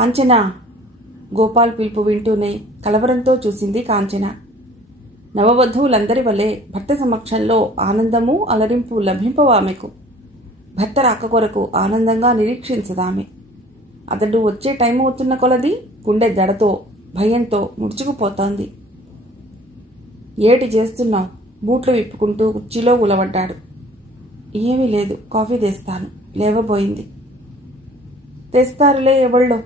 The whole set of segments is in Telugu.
కాంచన! గోపాల్ పిలుపు వింటూనే కలవరంతో చూసింది కాంచన. నవవధువులందరి వలె భర్త సమక్షంలో ఆనందము అలరింపు లభింపవు ఆమెకు. భర్త రాక కొరకు ఆనందంగా నిరీక్షించదామె. అతడు వచ్చే టైం అవుతున్న కొలది గుండె దడతో భయంతో ముడుచుకుపోతోంది. ఏటి చేస్తున్నావు? బూట్లు విప్పుకుంటూ కుర్చీలో ఉలవడ్డాడు. ఏమీ లేదు, కాఫీ తెస్తాను. లేవబోయింది. తెస్తారులే ఎవళ్ళో,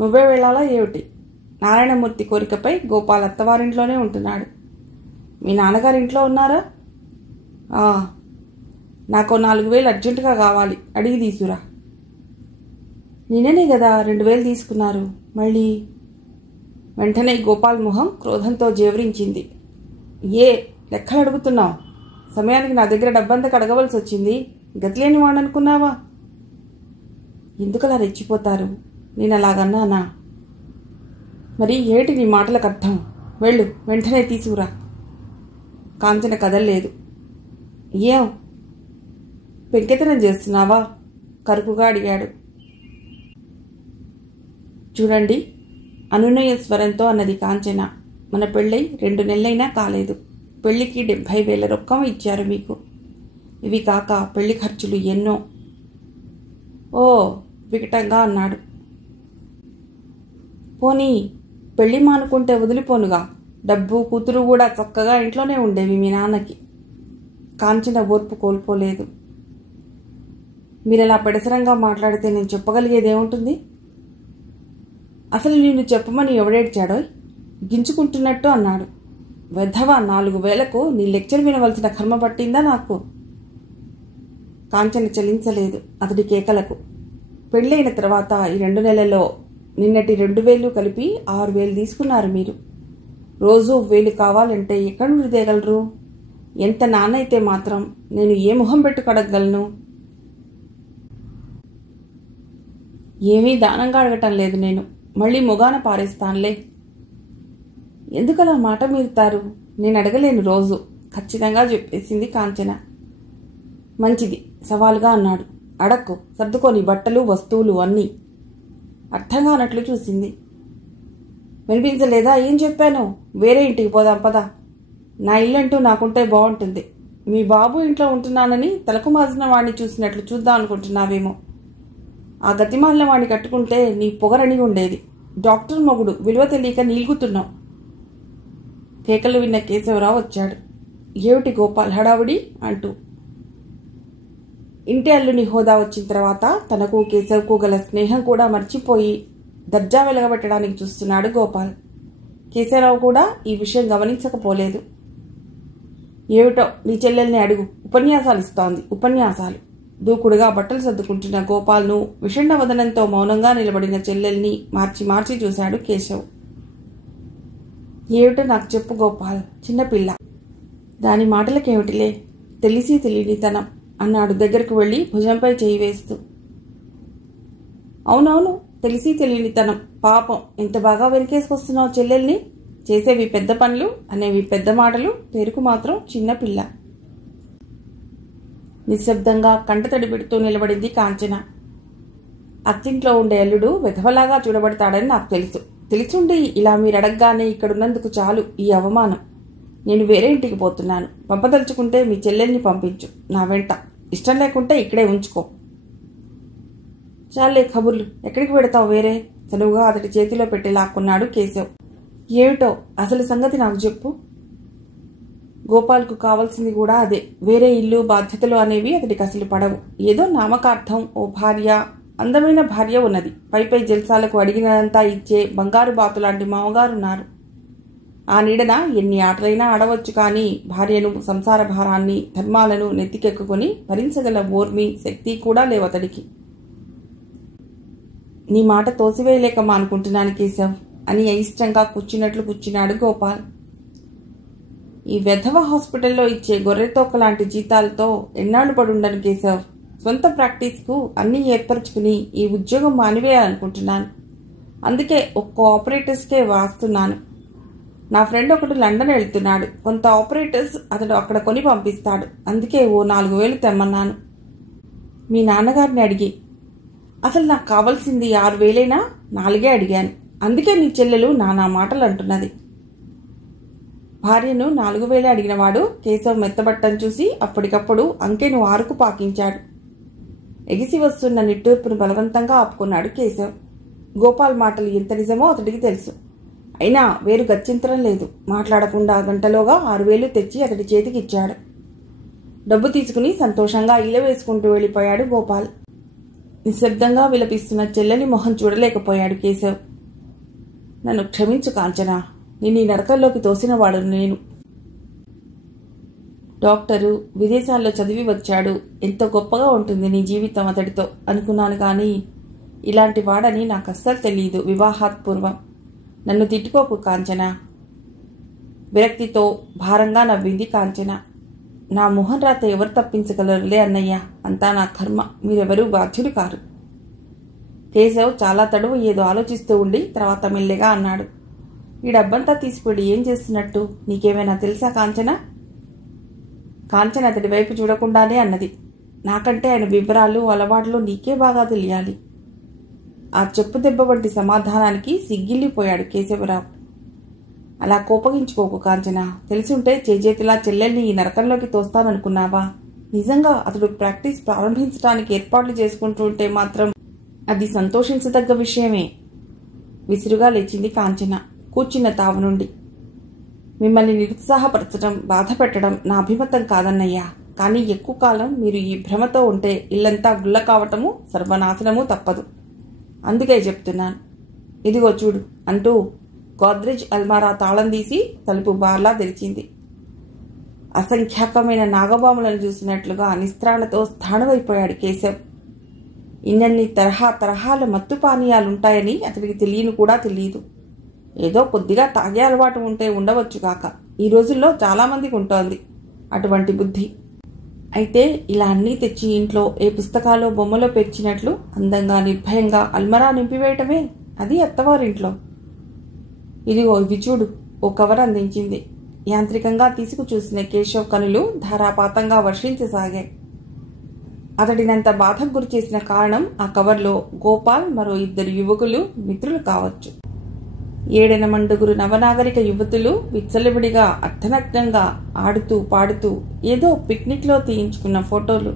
నువ్వే వెళ్ళాలా ఏమిటి? నారాయణమూర్తి కోరికపై గోపాల్ అత్తవారింట్లోనే ఉంటున్నాడు. మీ నాన్నగారింట్లో ఉన్నారా? నాకు 4,000 అర్జెంటుగా కావాలి, అడిగి తీసుకురా. నిన్ననే కదా 2,000 తీసుకున్నారు, మళ్ళీ? వెంటనే గోపాల్ మొహం క్రోధంతో జేవరించింది. ఏ లెక్కలు అడుగుతున్నావు? సమయానికి నా దగ్గర డబ్బంతా కడగవలసి వచ్చింది. గతిలేని వాడనుకున్నావా? ఎందుకలా రెచ్చిపోతారు? నేను అలాగన్నానా? మరి ఏటి నీ మాటలకు అర్థం? వెళ్ళు, వెంటనే తీసుకురా. కాంచన కదల్లేదు. ఏం పెంకెతనం చేస్తున్నావా? కరుకుగా అడిగాడు. చూడండి, అనునయ స్వరంతో అన్నది కాంచన. మన పెళ్ళై 2 నెలలైనా కాలేదు. పెళ్లికి 70,000 రొక్కం ఇచ్చారు మీకు. ఇవి కాక పెళ్లి ఖర్చులు ఎన్నో. ఓ వికటంగా అన్నాడు. పోనీ పెళ్లి మానుకుంటే వదిలిపోనుగా. డబ్బు కూతురు కూడా చక్కగా ఇంట్లోనే ఉండేవి మీ నాన్నకి. కాంచన ఓర్పు కోల్పోలేదు. మీరలా పెడసరంగా మాట్లాడితే నేను చెప్పగలిగేదేముంటుంది? అసలు నిన్ను చెప్పమని ఎవడేడ్చాడో? గించుకుంటున్నట్టు అన్నాడు. వెధవ, 4,000కు నీ లెక్చర్ వినవలసిన కర్మ పట్టిందా నాకు? కాంచన చలించలేదు అతడి కేకలకు. పెళ్ళైన తర్వాత ఈ 2 నెలల్లో నిన్నటి 2,000 కలిపి 6,000 తీసుకున్నారు మీరు. రోజు 1,000 కావాలంటే ఎక్కడి నుండి తేగలరు? ఎంత నాన్నైతే మాత్రం నేను ఏ మొహం పెట్టు కడగలను? ఏమీ దానంగా అడగటం లేదు నేను. మళ్ళీ మొగాన పారేస్తానులే. ఎందుకలా మాట మీరుతారు? నేను అడగలేను రోజు, ఖచ్చితంగా చెప్పేసింది కాంచన. మంచిది, సవాలుగా అన్నాడు. అడక్కు, సర్దుకోని బట్టలు వస్తువులు అన్నీ. అర్థంగా అన్నట్లు చూసింది. వినిపించలేదా? ఏం చెప్పాను? వేరే ఇంటికి పోదాం పదా. నా ఇల్లంటూ నాకుంటే బాగుంటుంది. మీ బాబు ఇంట్లో ఉంటున్నానని తలకు మాసిన వాడిని చూసినట్లు చూద్దాం అనుకుంటున్నావేమో. ఆ గతిమాలిన వాడిని కట్టుకుంటే నీ పొగరని ఉండేది. డాక్టర్ మొగుడు విలువ తెలియక నీలుగుతున్నావు. కేకలు విన్న కేశవరావు వచ్చాడు. ఏమిటి గోపాల్ హడావుడి అంటూ. ఇంటి అల్లుని హోదా వచ్చిన తర్వాత తనకు కేశవ్కు గల స్నేహం కూడా మర్చిపోయి దర్జా వెలగబెట్టడానికి చూస్తున్నాడు గోపాల్. కేశవరావు కూడా ఈ విషయం గమనించకపోలేదు. ఏమిటో నీ చెల్లెల్ని అడుగు, ఉపన్యాసాలు ఇస్తోంది, ఉపన్యాసాలు. దూకుడుగా బట్టలు సర్దుకుంటున్న గోపాల్ను విషణ్ణ వదనంతో మౌనంగా నిలబడిన చెల్లెల్ని మార్చి మార్చి చూశాడు కేశవ్. ఏమిటో నాకు చెప్పు గోపాల్, చిన్నపిల్ల. దాని మాటలకేమిటిలే, తెలిసి తెలియనితనం అన్నాడు దగ్గరకు వెళ్లి భుజంపై చేయి వేస్తూ. అవునవును, తెలిసి తెలియనితనం. పాపం, ఎంత బాగా వెనకేసుకొస్తున్నావు చెల్లెల్ని. చేసేవి పెద్ద పనులు, అనేవి పెద్ద మాటలు, పేరుకు మాత్రం చిన్నపిల్ల. నిశ్శబ్దంగా కంటతడి పెడుతూ నిలబడింది కాంచన. అత్తింట్లో ఉండే అల్లుడు వెధవలాగా చూడబడతాడని నాకు తెలుసు. తెలిసుండి ఇలా మీరడగగానే ఇక్కడున్నందుకు చాలు ఈ అవమానం. నేను వేరే ఇంటికి పోతున్నాను. పంపదలుచుకుంటే మీ చెల్లెల్ని పంపించు నా వెంట. ఇష్టం లేకుంటే ఇక్కడే ఉంచుకో. చాలే కబుర్లు, ఎక్కడికి పెడతావు వేరే? చనువుగా అతడి చేతిలో పెట్టి లాక్కున్నాడు కేశవ్. ఏమిటో అసలు సంగతి నాకు చెప్పు. గోపాల్కు కావాల్సింది కూడా అదే. వేరే ఇల్లు బాధ్యతలు అనేవి అతడికి అసలు పడవు. ఏదో నామకార్థం ఓ భార్య, అందమైన భార్య ఉన్నది. పైపై జల్సాలకు అడిగినంతా ఇచ్చే బంగారు బాతు లాంటి మామగారున్నారు. ఆ నీడన ఎన్ని ఆటలైనా ఆడవచ్చు. కానీ భార్యను, సంసార భారాన్ని, ధర్మాలను నెత్తికెక్కుకొని భరించగల ఓర్మి, శక్తి కూడా లేవు అతడికి. నీ మాట తోసివేయలేక అనుకుంటున్నాను కేశవ్ అని అయిష్టంగా కూర్చున్నట్లు కూర్చున్నాడు గోపాల్. ఈ వెధవ హాస్పిటల్లో ఇచ్చే గొర్రెతోక లాంటి జీతాలతో ఎన్నాళ్ళు పడుండను కేశవ్. సొంత ప్రాక్టీస్కు అన్నీ ఏర్పరచుకుని ఈ ఉద్యోగం మానివేయాలనుకుంటున్నాను. అందుకే ఒక్క ఆపరేటర్స్కే వాస్తున్నాను. నా ఫ్రెండ్ ఒకడు లండన్ వెళ్తున్నాడు. కొంత ఆపరేటర్స్ అతడు అక్కడ కొని పంపిస్తాడు. అందుకే ఓ 4,000 తెమ్మన్నాను. మీ నాన్నగారిని అడిగి. అసలు నాకు కావాల్సింది 6,000 4 అడిగాను. అందుకే నీ చెల్లెలు నానా మాటలు అంటున్నది. భార్యను 4,000 అడిగినవాడు కేశవ్ మెత్తబట్టం చూసి అప్పటికప్పుడు అంకెను 6కు పాకించాడు. ఎగిసి వస్తున్న నిట్టూర్పును బలవంతంగా ఆపుకున్నాడు కేశవ్. గోపాల్ మాటలు ఎంత నిజమో అతడికి తెలుసు. అయినా వేరు గత్యంతరం లేదు. మాట్లాడకుండా గంటలోగా 6,000 తెచ్చి అతడి చేతికిచ్చాడు. డబ్బు తీసుకుని సంతోషంగా ఈల వేసుకుంటూ వెళ్ళిపోయాడు గోపాల్. నిశ్శబ్దంగా విలపిస్తున్న చెల్లెని మొహం చూడలేకపోయాడు కేశవ్. నన్ను క్షమించు కాంచనా, నిన్ను ఈ నరకంలోకి తోసినవాడు నేను. డాక్టరు, విదేశాల్లో చదివి వచ్చాడు. ఎంతో గొప్పగా ఉంటుంది నీ జీవితం అతడితో అనుకున్నాను. కానీ ఇలాంటి వాడని నాకు అస్సలు తెలియదు. వివాహాత్ పూర్వం. నన్ను తిట్టుకోకు కాంచనా. విరక్తితో భారంగా నవ్వింది కాంచన. నా మొహం రాత ఎవరు తప్పించగలరులే అన్నయ్య. అంతా నా కర్మ. మీరెవరూ బాధ్యుడు కారు. కేశవ్ చాలా తడువు ఏదో ఆలోచిస్తూ ఉండి తర్వాత మెల్లెగా అన్నాడు. ఈ డబ్బంతా తీసిపోయి ఏం చేస్తున్నట్టు నీకేమైనా తెలుసా కాంచన? కాంచన అతడి వైపు చూడకుండానే అన్నది. నాకంటే ఆయన వివరాలు అలవాట్లు నీకే బాగా తెలియాలి. ఆ చెప్పు దెబ్బ వంటి సమాధానానికి సిగ్గిల్లిపోయాడు కేశవరావు. అలా కోపగించుకోకు కాంచన. తెలిసుంటే చేజేతిలా చెల్లెల్ని ఈ నరకంలోకి తోస్తాననుకున్నావా? నిజంగా అతడు ప్రాక్టీస్ ప్రారంభించడానికి ఏర్పాట్లు చేసుకుంటుంటే మాత్రం అది సంతోషించదగ్గ విషయమే. విసురుగా లేచింది కాంచన కూర్చున్న తావు నుండి. మిమ్మల్ని నిరుత్సాహపరచడం, బాధ పెట్టడం నా అభిమతం కాదన్నయ్యా. కానీ ఎక్కువ కాలం మీరు ఈ భ్రమతో ఉంటే ఇల్లంతా గుల్ల కావటము, సర్వనాశనము తప్పదు. అందుకే చెప్తున్నాను. ఇదిగో చూడు అంటూ గోద్రేజ్ అల్మారా తాళం తీసి తలుపు బార్లా తెరిచింది. అసంఖ్యాకమైన నాగబాములను చూసినట్లుగా నిస్త్రాణతో స్థాణువైపోయాడు కేశవ్. ఇన్నన్ని తరహాల మత్తు పానీయాలుంటాయని అతడికి తెలియను కూడా తెలియదు. ఏదో కొద్దిగా తాగే అలవాటు ఉంటే ఉండవచ్చు కాక ఈ రోజుల్లో చాలామందికి ఉంటోంది అటువంటి బుద్ధి. అయితే ఇలా అన్నీ తెచ్చి ఇంట్లో ఏ పుస్తకాలో బొమ్మలో పేర్చినట్లు అందంగా నిర్భయంగా అల్మరా నింపివేయటమే. అది అత్తవారింట్లో. ఇదిగో ఇవి చూడు. ఓ కవర్ అందించింది. యాంత్రికంగా తీసుకు చూసిన కేశవ్ కనులు ధారాపాతంగా వర్షించసాగాయి. అతడినంత బాధకు గురి చేసిన కారణం ఆ కవర్లో గోపాల్ మరో 2 యువకులు మిత్రులు కావచ్చు. 7 నవనాగరిక యువతులు విచ్చలవిడిగా అర్ధనగ్నంగా ఆడుతూ పాడుతూ ఏదో పిక్నిక్లో తీయించుకున్న ఫోటోలు.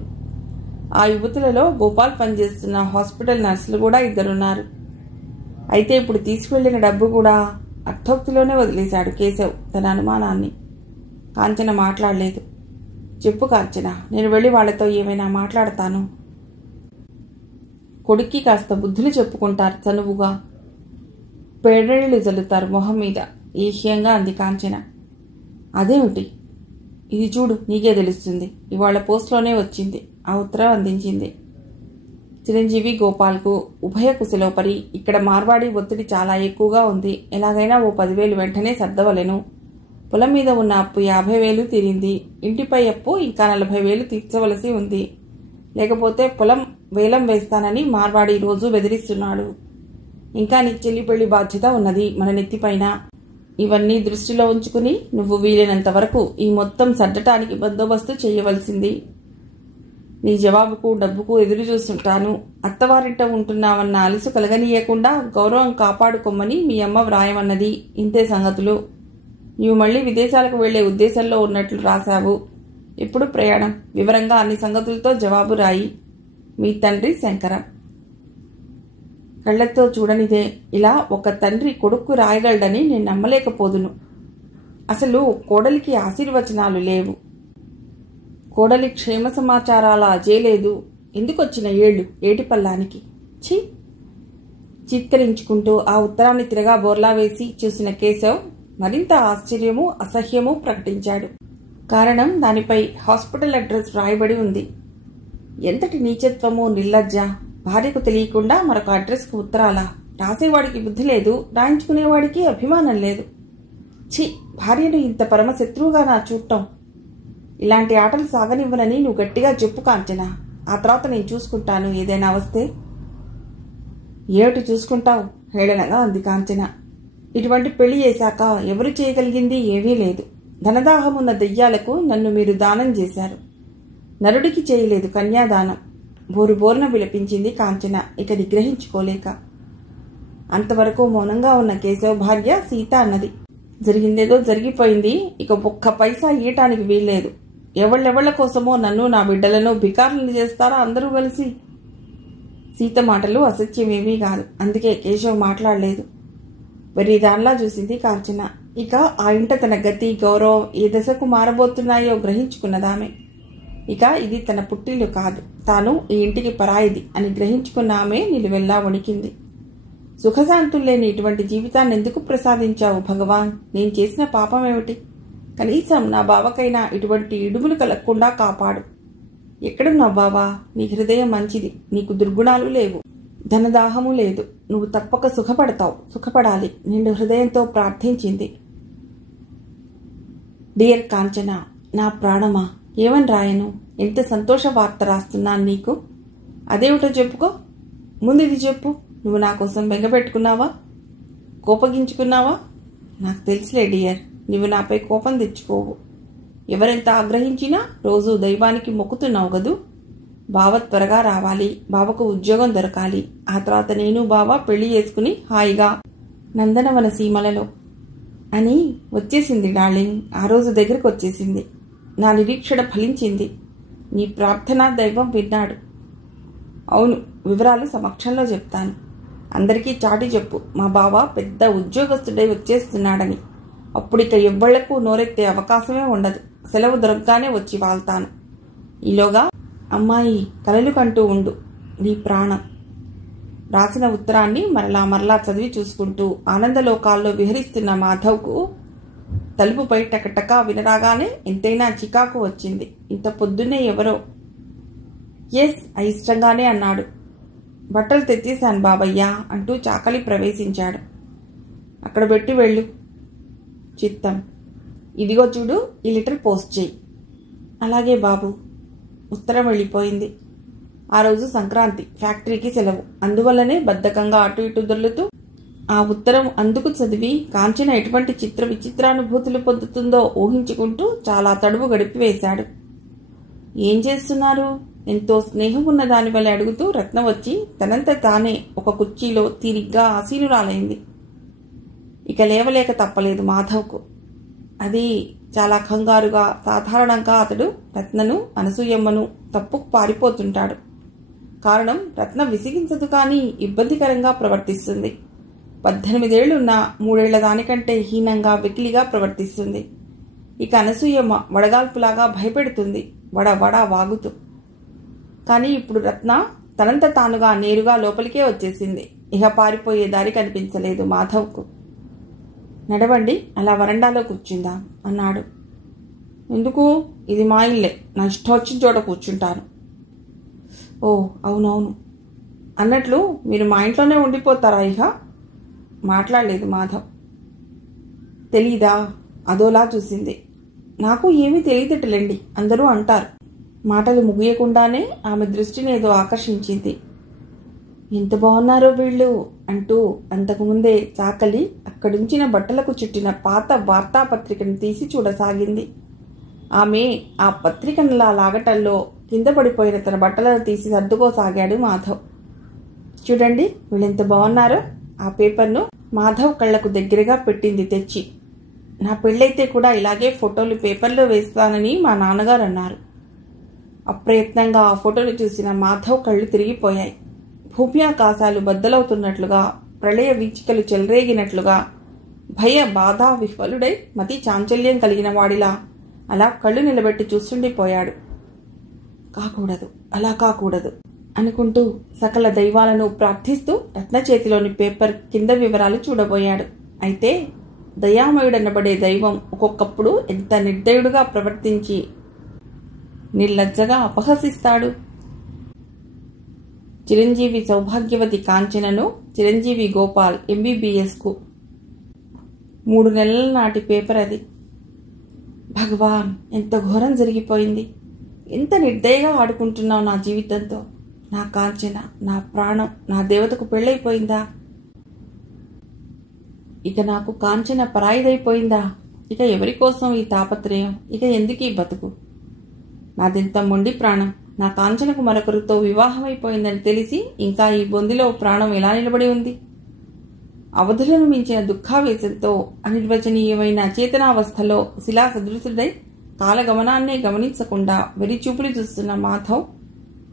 ఆ యువతులలో గోపాల్ పనిచేస్తున్న హాస్పిటల్ నర్సులు కూడా 2 ఉన్నారు. అయితే ఇప్పుడు తీసుకువెళ్లిన డబ్బు కూడా అర్థోక్తిలోనే వదిలేశాడు కేశవ్ తన అనుమానాన్ని. కాంచన మాట్లాడలేదు. చెప్పు కాంచన, నేను వెళ్ళి వాళ్లతో ఏమైనా మాట్లాడతాను. కొడుక్కి కాస్త బుద్ధులు చెప్పుకుంటారు చనువుగా. పేడనీళ్లు జల్లుతారు మొహం మీద ఏహ్యంగా అంది కాంచన. అదేమిటి? ఇది చూడు, నీకే తెలుస్తుంది. ఇవాళ పోస్ట్లోనే వచ్చింది. ఆ ఉత్తరం అందించింది. చిరంజీవి గోపాల్కు ఉభయ కుశలోపరి. ఇక్కడ మార్వాడి ఒత్తిడి చాలా ఎక్కువగా ఉంది. ఎలాగైనా ఓ 10,000 వెంటనే సర్దవలెను. పొలం మీద ఉన్న అప్పు 50,000 తీరింది. ఇంటిపై అప్పు ఇంకా 40,000 తీర్చవలసి ఉంది. లేకపోతే పొలం వేలం వేస్తానని మార్వాడి రోజు బెదిరిస్తున్నాడు. ఇంకా నీ చెల్లి పెళ్లి బాధ్యత ఉన్నది మన నెత్తిపైన. ఇవన్నీ దృష్టిలో ఉంచుకుని నువ్వు వీలైనంత వరకు ఈ మొత్తం సర్దటానికి బందోబస్తు చేయవలసింది. నీ జవాబుకు డబ్బుకు ఎదురు చూస్తుంటాను. అత్తవారింట ఉంటున్నావన్న అలుసు కలగనీయకుండా గౌరవం కాపాడుకోమని మీ అమ్మ వ్రాయమన్నది. ఇంతే సంగతులు. నీవు మళ్లీ విదేశాలకు వెళ్లే ఉద్దేశంలో ఉన్నట్లు రాశావు. ఇప్పుడు ప్రయాణం. వివరంగా అన్ని సంగతులతో జవాబు రాయి. మీ తండ్రి శంకరం. కళ్లతో చూడనిదే ఇలా ఒక తండ్రి కొడుక్కు రాయగలడని నేను నమ్మలేకపోదును. అసలు కోడలికి ఆశీర్వచనాలు లేవు. కోడలి క్షేమ సమాచారాల అజేలేదు. ఎందుకొచ్చిన ఏళ్ళు ఏటిపల్లానికి? ఛీ! చిత్కరించుకుంటూ ఆ ఉత్తరాన్ని తిరగా బోర్లా వేసి చూసిన కేశవ్ మరింత ఆశ్చర్యము అసహ్యము ప్రకటించాడు. కారణం దానిపై హాస్పిటల్ అడ్రస్ రాయబడి ఉంది. ఎంతటి నీచత్వము, నిర్లజ్జ! భార్యకు తెలియకుండా మరొక అడ్రస్కు ఉత్తరాలా? రాసేవాడికి బుద్ధి లేదు, రాయించుకునేవాడికి అభిమానం లేదు. ఛీ! భార్యను ఇంత పరమశత్రువుగా నా చూడటం. ఇలాంటి ఆటలు సాగనివ్వనని నువ్వు గట్టిగా చెప్పు కాంచన. ఆ తర్వాత నేను చూసుకుంటాను ఏదైనా వస్తే. ఏమిటి చూసుకుంటావు? హేళనగా అంది కాంచన. ఇటువంటి పెళ్లి చేశాక ఎవరు చేయగలిగింది ఏమీ లేదు. ధనదాహమున్న దెయ్యాలకు నన్ను మీరు దానం చేశారు. నరుడికి చేయలేదు కన్యాదానం. బోరుబోరున విలపించింది కాంచన ఇక నిగ్రహించుకోలేక. అంతవరకు మౌనంగా ఉన్న కేశవ భార్య సీత అన్నది, జరిగిందేదో జరిగిపోయింది, ఇక ఒక్క పైసా ఇయ్యటానికి వీల్లేదు. ఎవళ్ళెవళ్ల కోసమో నన్ను నా బిడ్డలను బికారులను చేస్తారా అందరూ కలిసి. సీత మాటలు అసత్యమేమీ కాదు, అందుకే కేశవ్ మాట్లాడలేదు. వెర్రిదాన్లా చూసింది కాంచన. ఇక ఆ ఇంట తన గతి గౌరవం ఏ దశకు మారబోతున్నాయో గ్రహించుకున్నదామె. ఇక ఇది తన పుట్టిల్లు కాదు, తాను ఈ ఇంటికి పరాయిది అని గ్రహించుకున్న ఆమె నిలువెల్లా వణికింది. సుఖశాంతుల్లేని ఇటువంటి జీవితాన్ని ఎందుకు ప్రసాదించావు భగవాన్? నేను చేసిన పాపమేమిటి? కనీసం నా బావకైనా ఇటువంటి ఇడుములు కలగకుండా కాపాడు. ఎక్కడున్నావు బావా? నీ హృదయం మంచిది, నీకు దుర్గుణాలు లేవు, ధనదాహము లేదు, నువ్వు తప్పక సుఖపడతావు, సుఖపడాలి నిండు హృదయంతో ప్రార్థించింది. డియర్ కాంచన, నా ప్రాణమా, ఏమని రాయను? ఎంత సంతోష వార్త రాస్తున్నాను నీకు. అదేమిటో చెప్పుకో. ముందు ఇది చెప్పు. నువ్వు నా కోసం బెంగపెట్టుకున్నావా? కోపగించుకున్నావా? నాకు తెలుసులే డియర్, నువ్వు నాపై కోపం తెచ్చుకోవు. ఎవరెంత ఆగ్రహించినా రోజు దైవానికి మొక్కుతున్నావు గదు. బావ త్వరగా రావాలి, బావకు ఉద్యోగం దొరకాలి, ఆ తర్వాత నేను బావ పెళ్లి చేసుకుని హాయిగా నందనవన సీమలలో అని వచ్చేసింది డార్లింగ్. ఆ రోజు దగ్గరకు వచ్చేసింది. నా నిరీక్షణ ఫలించింది. నీ ప్రార్థన దైవం విన్నాడు. అవును, వివరాలు సమక్షంలో చెప్తాను. అందరికీ చాటి చెప్పు, మా బావ పెద్ద ఉద్యోగస్తుడై వచ్చేస్తున్నాడని. అప్పుడిక ఎవ్వళ్లకు నోరెత్తే అవకాశమే ఉండదు. సెలవు దొరకగానే వచ్చి వాళ్తాను. ఈలోగా అమ్మాయి కలలు కంటూ ఉండు, నీ ప్రాణం. రాసిన ఉత్తరాన్ని మరలా మరలా చదివి చూసుకుంటూ ఆనందలోకాల్లో విహరిస్తున్న మాధవ్కు తలుపుపై టకటకా వినరాగానే ఎంతైనా చికాకు వచ్చింది. ఇంత పొద్దున్నే ఎవరో. ఎస్, అయిష్టంగానే అన్నాడు. బట్టలు తెచ్చేశాను బాబయ్య అంటూ చాకలి ప్రవేశించాడు. అక్కడ పెట్టి వెళ్ళు. చిత్తం. ఇదిగో చూడు, ఈ లెటర్ పోస్ట్ చేయి. అలాగే బాబు. ఉత్తరం వెళ్ళిపోయింది. ఆ రోజు సంక్రాంతి, ఫ్యాక్టరీకి సెలవు. అందువల్లనే బద్ధకంగా అటు ఇటు దొర్లుతూ ఆ ఉత్తరం అందుకు చదివి కాంచన ఎటువంటి చిత్ర విచిత్రానుభూతులు పొందుతుందో ఊహించుకుంటూ చాలా తడువు గడిపివేశాడు. ఏం చేస్తున్నారు? ఎంతో స్నేహం ఉన్న దాని వల్ల అడుగుతూ రత్న వచ్చి తనంత తానే ఒక కుర్చీలో తీరిగ్గా ఆసీనురాలైంది. ఇక లేవలేక తప్పలేదు మాధవ్కు. అది చాలా కంగారుగా, సాధారణంగా అతడు రత్నను, అనసూయమ్మను తప్పుకు పారిపోతుంటాడు. కారణం, రత్న విసిగించదు కానీ ఇబ్బందికరంగా ప్రవర్తిస్తుంది. 18 ఏళ్లున్న 3 ఏళ్ల దానికంటే హీనంగా, వెకిలిగా ప్రవర్తిస్తుంది. ఇక అనసూయమ్మ వడగాల్పులాగా భయపెడుతుంది, వడవడా వాగుతూ. కానీ ఇప్పుడు రత్న తనంత తానుగా నేరుగా లోపలికే వచ్చేసింది. ఇక పారిపోయే దారి కనిపించలేదు మాధవ్కు. నడవండి, అలా వరండాలో కూర్చుందాం అన్నాడు. ఎందుకు? ఇది మా ఇల్లే, నా ఇష్టం వచ్చిన చోట కూర్చుంటాను. ఓ అవునవును. అన్నట్లు మీరు మా ఇంట్లోనే ఉండిపోతారా? ఇక మాట్లాడలేదు మాధవ్. తెలీదా? అదోలా చూసింది. నాకు ఏమీ తెలియదటలేండి, అందరూ అంటారు. మాటలు ముగియకుండానే ఆమె దృష్టిని ఏదో ఆకర్షించింది. ఎంత బాగున్నారో వీళ్ళు అంటూ అంతకుముందే చాకలి అక్కడుంచిన బట్టలకు చుట్టిన పాత వార్తాపత్రికను తీసి చూడసాగింది. ఆమె ఆ పత్రికనలా లాగటంలో కింద పడిపోయిన తన బట్టలను తీసి సర్దుకోసాగాడు మాధవ్. చూడండి వీళ్ళెంత బాగున్నారో. ఆ పేపర్ను మాధవ్ కళ్లకు దగ్గరగా పెట్టింది తెచ్చి. నా పెళ్ళైతే కూడా ఇలాగే ఫోటోలు పేపర్లో వేస్తానని మా నాన్నగారు అన్నారు. అప్రయత్నంగా ఆ ఫోటోలు చూసిన మాధవ్ కళ్ళు తిరిగిపోయాయి. భూమ్యాకాశాలు బద్దలవుతున్నట్లుగా, ప్రళయ వీచికలు చెలరేగినట్లుగా, భయ బాధ విహ్వలుడై మతి చాంచల్యం కలిగిన వాడిలా అలా కళ్ళు నిలబెట్టి చూస్తుండిపోయాడు. కాకూడదు, అలా కాకూడదు అనుకుంటూ సకల దైవాలను ప్రార్థిస్తూ రత్న చేతిలోని పేపర్ కింద వివరాలు చూడబోయాడు. అయితే దయామయుడనబడే దైవం ఒక్కొక్కప్పుడు ఎంత నిర్దయుడుగా ప్రవర్తించి నిర్లజ్జగా అపహసిస్తాడు. చిరంజీవి సౌభాగ్యవతి కాంచనను చిరంజీవి గోపాల్ MBBSకు 3 నెలల నాటి పేపర్ అది. భగవాన్, ఎంత ఘోరం జరిగిపోయింది. ఎంత నిర్దయగా ఆడుకుంటున్నావు నా జీవితంతో. నా కాంచన, నా ప్రాణం, నా దేవతకు పెళ్ళైపోయిందా? ఇక నాకు కాంచన పరాయిదైపోయిందా? ఇక ఎవరి కోసం ఈ తాపత్రయం? ఇక ఎందుకు ఈ బతుకు? నాదెంత మొండి ప్రాణం. నా కాంచనకు మరొకరితో వివాహమైపోయిందని తెలిసి ఇంకా ఈ బొందిలో ప్రాణం ఎలా నిలబడి ఉంది? అవధులను మించిన దుఃఖావేశంతో అనిర్వచనీయమైన అచేతనావస్థలో శిలా సదృశుడై కాలగమనాన్నే గమనించకుండా వెరిచూపులు చూస్తున్న మాధవ్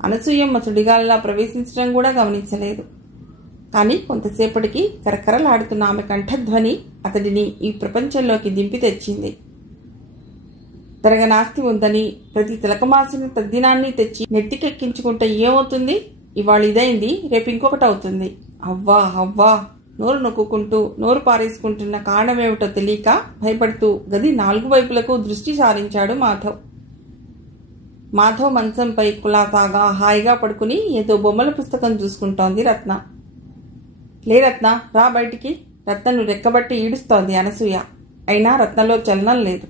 అనసూయమ్మ సుడిగాలిలా ప్రవేశించడం కూడా గమనించలేదు. కానీ కొంతసేపటికి కరకరలాడుతున్న ఆమె కంఠధ్వని అతడిని ఈ ప్రపంచంలోకి దింపి తెచ్చింది. తరగనాస్తి ఉందని ప్రతి తిలకమాసిన తద్దినాన్ని తెచ్చి నెత్తికెక్కించుకుంటే ఏమవుతుంది? ఇవాళ ఇదైంది, రేపు ఇంకొకటి అవుతుంది. అవ్వా అవ్వా నోరు నొక్కుంటూ నోరు పారేసుకుంటున్న కారణమేమిటో తెలియక భయపడుతూ గది 4 వైపులకు దృష్టి సారించాడు మాధవ్. మంచంపై కులాసాగా హాయిగా పడుకుని ఏదో బొమ్మల పుస్తకం చూసుకుంటోంది రత్న. లే రత్న, రా బయటికి. రత్నను రెక్కబట్టి ఈడుస్తోంది అనసూయ. అయినా రత్నలో చలనం లేదు.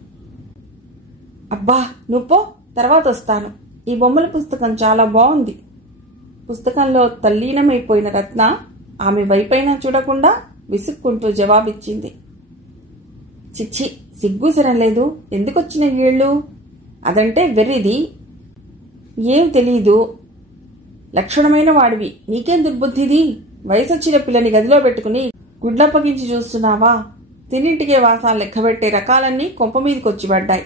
అబ్బా నువ్వు తర్వాత వస్తాను. ఈ బొమ్మల పుస్తకం చాలా బాగుంది. పుస్తకంలో తల్లీనమైపోయిన రత్న ఆమె వైపైనా చూడకుండా విసుక్కుంటూ జవాబిచ్చింది. చిచ్చి, సిగ్గు సరలేదు. ఎందుకొచ్చిన వీళ్ళు? అదంటే వెర్రిది. ఏం తెలీదు. లక్షణమైన వాడివి, నీకేం దుర్బుద్ధిది? వయసొచ్చిన పిల్లని గదిలో పెట్టుకుని గుడ్లప్పగించి చూస్తున్నావా? తిన్నింటికే వాసాలు లెక్కబెట్టే రకాలన్నీ కొంప మీదకొచ్చి పడ్డాయి.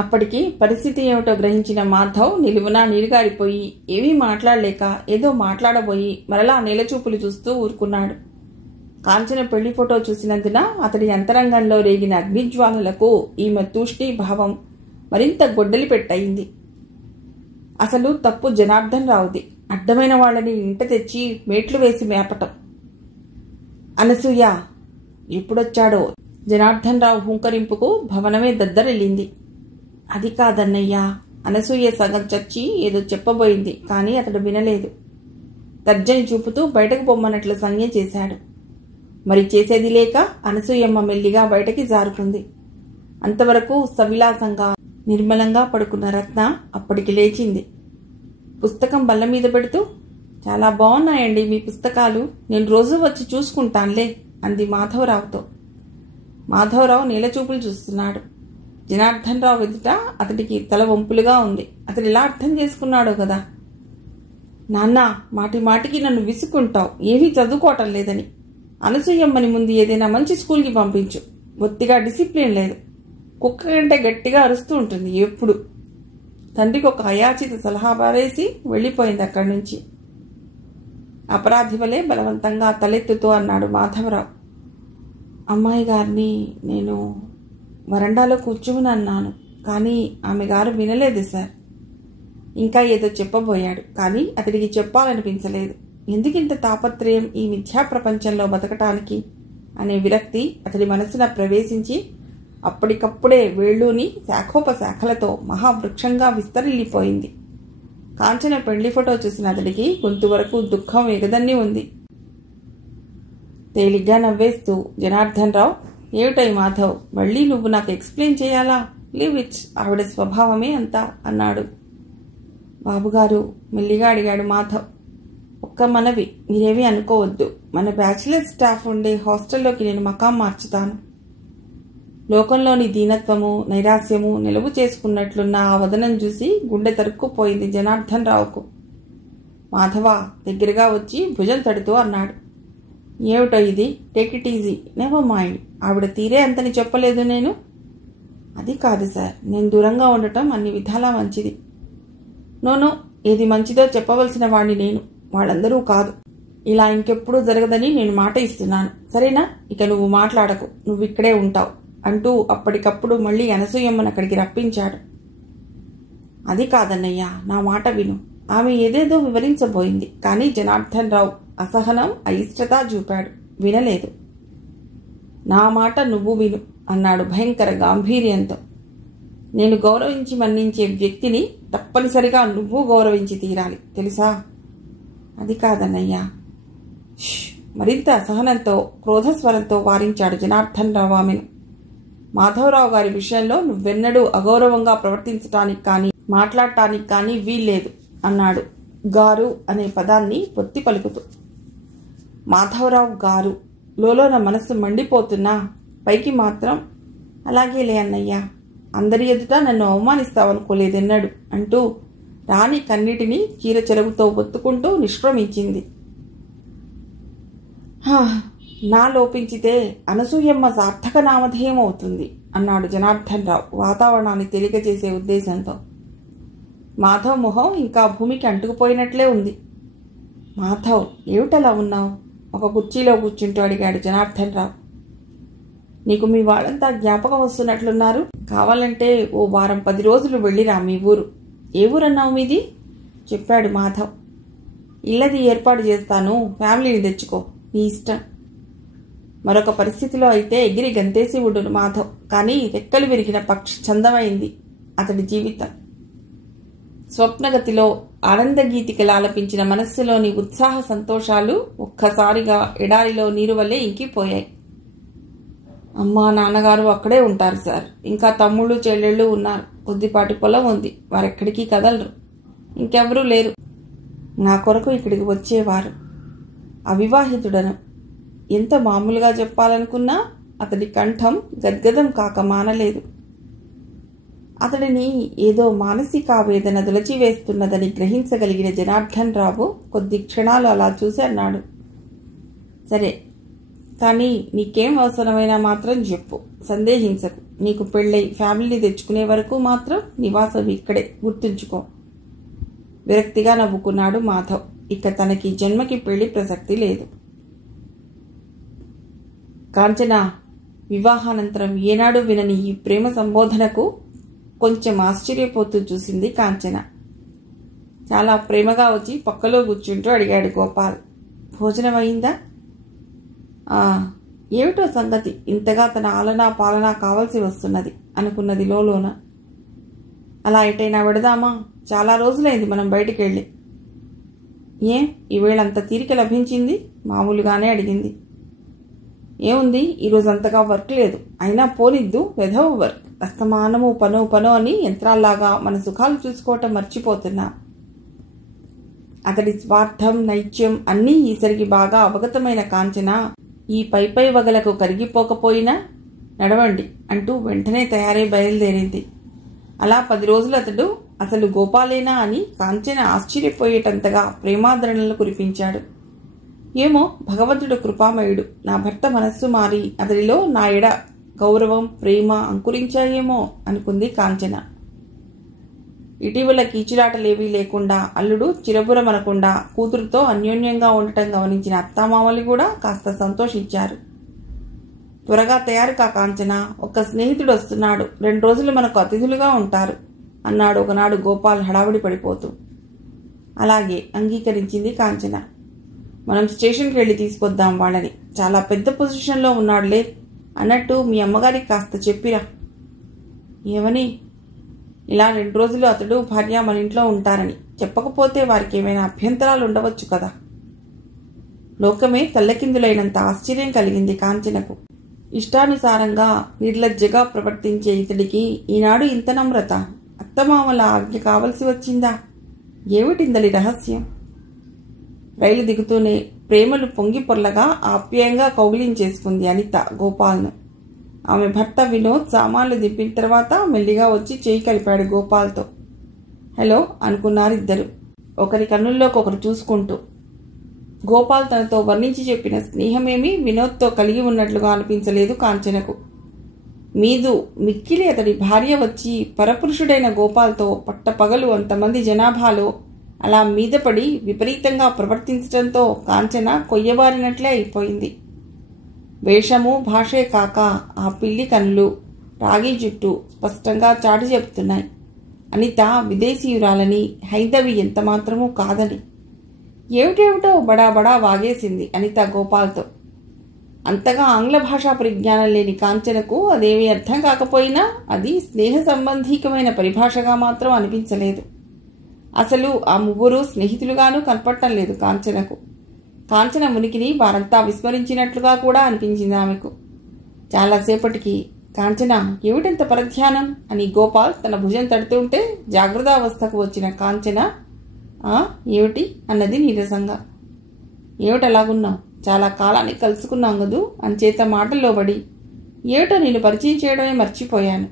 అప్పటికి పరిస్థితి ఏమిటో గ్రహించిన మాధవ్ నిలువునా నీరుగారిపోయి ఏమీ మాట్లాడలేక ఏదో మాట్లాడబోయి మరలా నేలచూపులు చూస్తూ ఊరుకున్నాడు. కాంచన పెళ్లి ఫోటో చూసినందున అతడి అంతరంగంలో రేగిన అగ్నిజ్వాలలకు ఈమె తూష్ణీభావం మరింత గొడ్డలి పెట్టయింది. అసలు తప్పు జనార్దన్ రావుది. అడ్డమైన వాళ్ళని ఇంట తెచ్చి మేట్లు వేసి మేపటం. అనసూయ ఎప్పుడొచ్చాడో జనార్దన్ రావు హుంకరింపుకు భవనమే దద్దరిల్లింది. అది కాదన్నయ్యా. అనసూయ సగం చచ్చి ఏదో చెప్పబోయింది, కానీ అతడు వినలేదు. తర్జని చూపుతూ బయటకు పొమ్మన్నట్లు సంజ్ఞ చేశాడు. మరి చేసేది లేక అనసూయమ్మ మెల్లిగా బయటకి జారుకుంది. అంతవరకు సవిలాసంగా నిర్మలంగా పడుకున్న రత్న అప్పటికి లేచింది. పుస్తకం బల్ల మీద పెడుతూ, చాలా బాగున్నాయండి మీ పుస్తకాలు, నేను రోజూ వచ్చి చూసుకుంటానులే అంది మాధవరావుతో. మాధవరావు నీలచూపులు చూస్తున్నాడు. జనార్దన్ రావు ఎదుట అతడికి తల వంపులుగా ఉంది. అతడు ఎలా అర్థం చేసుకున్నాడో కదా. నాన్న, మాటి మాటికి నన్ను విసుక్కుంటావు, ఏమీ చదువుకోవటం లేదని. అనసూయమ్మని ముందు ఏదైనా మంచి స్కూల్కి పంపించు. బొత్తిగా డిసిప్లిన్ లేదు. కుక్క కంటే గట్టిగా అరుస్తూ ఉంటుంది ఎప్పుడు. తండ్రికి ఒక అయాచిత సలహా పారేసి వెళ్ళిపోయింది అక్కడి నుంచి. అపరాధి వలె బలవంతంగా తలెత్తుతూ అన్నాడు మాధవరావు. అమ్మాయి గారిని నేను వరండాలో కూర్చుని అన్నాను, కానీ ఆమె గారు వినలేదు సార్. ఇంకా ఏదో చెప్పబోయాడు, కానీ అతడికి చెప్పాలనిపించలేదు. ఎందుకింత తాపత్రయం ఈ మిథ్యా ప్రపంచంలో బతకటానికి అనే విరక్తి అతడి మనసున ప్రవేశించి అప్పటికప్పుడే వేళ్ళూని శాఖోపశాఖలతో మహావృక్షంగా విస్తరిల్లిపోయింది. కాంచన పెళ్లి ఫోటో చూసిన అతడికి గొంతు వరకు దుఃఖం ఎగదన్ని ఉంది. తేలిగ్గా నవ్వేస్తూ, జనార్దన్ రావు, ఏమిటై మాధవ్, మళ్ళీ నువ్వు నాకు ఎక్స్ప్లెయిన్ చేయాలా? లీవ్ ఇట్, ఆవిడ స్వభావమే అంతా అన్నాడు. బాబుగారు, మెల్లిగా అడిగాడు మాధవ్, ఒక్క మనవి, మీరేమీ అనుకోవద్దు. మన బ్యాచిలర్ స్టాఫ్ ఉండే హాస్టల్లోకి నేను మకాం మార్చుతాను. లోకంలోని దీనత్వము నైరాస్యము నిలువు చేసుకున్నట్లున్న ఆ వదనం చూసి గుండె తరుక్కుపోయింది జనార్దన్ రావుకు. మాధవ దగ్గరగా వచ్చి భుజం తడుతూ అన్నాడు. ఏమిటో ఇది? Take it easy, never mind. ఆవిడ తీరే అంతని చెప్పలేదు నేను. అది కాదు సార్, నేను దూరంగా ఉండటం అన్ని విధాలా మంచిది. నోనో, ఏది మంచిదో చెప్పవలసిన వాణ్ణి నేను, వాళ్ళందరూ కాదు. ఇలా ఇంకెప్పుడూ జరగదని నేను మాట ఇస్తున్నాను, సరేనా? ఇక నువ్వు మాట్లాడకు, నువ్వు ఇక్కడే ఉంటావు అంటూ అప్పటికప్పుడు మళ్ళీ అనసూయమ్మను అక్కడికి రప్పించాడు. అది కాదన్నయ్యా, నా మాట విను. ఆమె ఏదేదో వివరించబోయింది, కానీ జనార్దన్ రావు అసహనం అయిష్టత చూపాడు. వినలేదు. నా మాట నువ్వు విను అన్నాడు భయంకర గాంభీర్యంతో. నేను గౌరవించి మన్నించే వ్యక్తిని తప్పనిసరిగా నువ్వు గౌరవించి తీరాలి, తెలుసా? అది కాదన్నయ్యా. మరింత అసహనంతో క్రోధస్వరంతో వారించాడు జనార్దన్ రావు ఆమెను. మాధవరావు గారి విషయంలో నువ్వెన్నడూ అగౌరవంగా ప్రవర్తించటానికి కానీ మాట్లాడటానికి కానీ వీల్లేదు అన్నాడు, గారు అనే పదాన్ని పొత్తి పలుకుతూ. మాధవరావు గారు లోలోన మనస్సు మండిపోతున్నా పైకి మాత్రం అలాగేలే అన్నయ్యా, అందరి ఎదుట నన్ను అవమానిస్తావనుకోలేదన్నాడు అంటూ రాణి కన్నిటిని చీర చెరువుతో ఒత్తుకుంటూ నిష్క్రమించింది. నా లోపించితే అనసూయమ్మ సార్థక నామధేయం అవుతుంది అన్నాడు జనార్దన్ రావు వాతావరణాన్ని తేలికచేసే ఉద్దేశంతో. మాధవ్ మొహం ఇంకా భూమికి అంటుకుపోయినట్లే ఉంది. మాధవ్, ఏమిటలా ఉన్నావు? ఒక కుర్చీలో కూర్చుంటూ అడిగాడు జనార్దన్ రావు. నీకు మీ వాళ్ళంతా జ్ఞాపకం వస్తున్నట్లున్నారు. కావాలంటే ఓ వారం 10 రోజులు వెళ్ళిరా మీ ఊరు. ఏ ఊరన్నావు మీది? చెప్పాడు మాధవ్. ఇల్లది ఏర్పాటు చేస్తాను, ఫ్యామిలీని తెచ్చుకో, నీ ఇష్టం. మరొక పరిస్థితిలో అయితే ఎగిరి గంతేసి ఉండును మాధవ్. కానీ రెక్కలు విరిగిన పక్షి చందమైంది అతడి జీవితం. స్వప్నగతిలో ఆనందగీతికలాలపించిన మనస్సులోని ఉత్సాహ సంతోషాలు ఒక్కసారిగా ఎడారిలో నీరు వల్లే ఇంకిపోయాయి. అమ్మా నాన్నగారు అక్కడే ఉంటారు సార్. ఇంకా తమ్ముళ్ళు చెల్లెళ్ళు ఉన్నారు. కొద్దిపాటి పొలం ఉంది. వారెక్కడికి కదలరు. ఇంకెవరూ లేరు. నా కొరకు ఇక్కడికి వచ్చేవారు. అవివాహితుడను. ఎంత మామూలుగా చెప్పాలనుకున్నా అతడి కంఠం గద్గదం కాక మానలేదు. అతడిని ఏదో మానసికావేదన దొలచివేస్తున్నదని గ్రహించగలిగిన జనార్దన్ రావు కొద్ది క్షణాలు అలా చూసి అన్నాడు. సరే, కానీ నీకేం అవసరమైనా మాత్రం చెప్పు. సందేహించకు. నీకు పెళ్ళై ఫ్యామిలీని తెచ్చుకునే వరకు మాత్రం నివాసం ఇక్కడే, గుర్తుంచుకో. విరక్తిగా నవ్వుకున్నాడు మాధవ్. ఇక తనకి జన్మకి పెళ్లి ప్రసక్తి లేదు. కాంచన వివాహానంతరం ఏనాడు వినని ఈ ప్రేమ సంబోధనకు కొంచెం ఆశ్చర్యపోతూ చూసింది కాంచన. చాలా ప్రేమగా వచ్చి పక్కలో కూర్చుంటూ అడిగాడు గోపాల్. భోజనం అయిందా? ఏమిటో సంగతి, ఇంతగా తన ఆలనా పాలనా కావాల్సి వస్తున్నది అనుకున్నది లోలోన. అలా ఎటైనా వెడదామా? చాలా రోజులైంది మనం బయటికి వెళ్ళి. ఏం ఈవేళంత తీరిక లభించింది? మామూలుగానే అడిగింది. ఏముంది, ఈరోజు అంతగా వర్క్ లేదు. అయినా పోనిద్దు, వెధవ వర్క్. అస్తమానము పనో అని యంత్రాల్లాగా మన సుఖాలు చూసుకోవటం మర్చిపోతున్నా. అతడి స్వార్థం నైత్యం అన్నీ ఈసరికి బాగా అవగతమైన కాంచన ఈ పై వగలకు కరిగిపోకపోయినా నడవండి అంటూ వెంటనే తయారై బయలుదేరింది. అలా 10 రోజులు అతడు అసలు గోపాలేనా అని కాంచన ఆశ్చర్యపోయేటంతగా ప్రేమాదరణలు కురిపించాడు. ఏమో, భగవంతుడు కృపామయుడు. నా భర్త మనస్సు మారి అతడిలో నా ఎడ గౌరవం ప్రేమ అంకురించాయేమో అనుకుంది కాంచన. ఇటీవల కీచులాటలేవీ లేకుండా అల్లుడు చిరబురమనకుండా కూతురుతో అన్యోన్యంగా ఉండటం గమనించిన అత్తామామలు కూడా కాస్త సంతోషించారు. త్వరగా తయారు కా కాంచన, ఒక్క స్నేహితుడు వస్తున్నాడు. 2 రోజులు మనకు అతిథులుగా ఉంటారు అన్నాడు ఒకనాడు గోపాల్ హడావుడి పడిపోతూ. అలాగే అంగీకరించింది కాంచన. మనం స్టేషన్కి వెళ్ళి తీసుకొద్దాం వాళ్ళని. చాలా పెద్ద పొజిషన్లో ఉన్నాడులే. అన్నట్టు మీ అమ్మగారికి కాస్త చెప్పిరా. ఏమని? ఇలా 2 రోజులు అతడు భార్య మన ఇంట్లో ఉంటారని. చెప్పకపోతే వారికి ఏమైనా అభ్యంతరాలు ఉండవచ్చు కదా. లోకమే తల్లకిందులైనంత ఆశ్చర్యం కలిగింది కాంచనకు. ఇష్టానుసారంగా నిర్లజ్జగా ప్రవర్తించే ఇతడికి ఈనాడు ఇంత నమ్రత. అత్తమామల ఆజ్ఞ కావలసి వచ్చిందా? ఏమిటిందలి రహస్యం? రైలు దిగుతూనే ప్రేమలు పొంగి పొర్లగా ఆప్యాయంగా కౌగిలించేసుకుంది అనిత గోపాల్ను. ఆమె భర్త వినోద్ సామాన్లు దింపిన తర్వాత మెల్లిగా వచ్చి చేయి కలిపాడు గోపాల్తో. హలో అనుకున్నారిద్దరు, ఒకరి కన్నుల్లోకి ఒకరు చూసుకుంటూ. గోపాల్ తనతో వర్ణించి చెప్పిన స్నేహమేమీ వినోద్తో కలిగి ఉన్నట్లుగా అనిపించలేదు కాంచనకు. మీదు మిక్కిలి అతడి భార్య వచ్చి పరపురుషుడైన గోపాల్తో పట్టపగలు అంతమంది జనాభాలో అలా మీదపడి విపరీతంగా ప్రవర్తించడంతో కాంచన కొయ్యబారినట్లే అయిపోయింది. వేషము భాషే కాక ఆ పిల్లి కన్నులు రాగి జుట్టు స్పష్టంగా చాటి చెప్తున్నాయి. అనిత విదేశీయురాలని, హైందవి ఎంతమాత్రమూ కాదని. ఏమిటేమిటో బడా వాగేసింది అనిత గోపాల్తో. అంతగా ఆంగ్ల భాషా పరిజ్ఞానం లేని కాంచనకు అదేమీ అర్థం కాకపోయినా అది స్నేహ సంబంధీకమైన పరిభాషగా మాత్రం అనిపించలేదు. అసలు ఆ ముగ్గురు స్నేహితులుగానూ కనపడటం లేదు కాంచనకు. కాంచన ఉనికిని వారంతా విస్మరించినట్లుగా కూడా అనిపించింది ఆమెకు. చాలాసేపటికి కాంచన, ఏమిటంత పరధ్యానం అని గోపాల్ తన భుజం తడుతుంటే జాగ్రత్తావస్థకు వచ్చిన కాంచన ఏమిటి అన్నది నీరసంగా. ఏమిటలాగున్నావు? చాలా కాలానికి కలుసుకున్నాం కదూ అంచేత మాటల్లో పడి ఏమిటో నేను పరిచయం చేయడమే మర్చిపోయాను.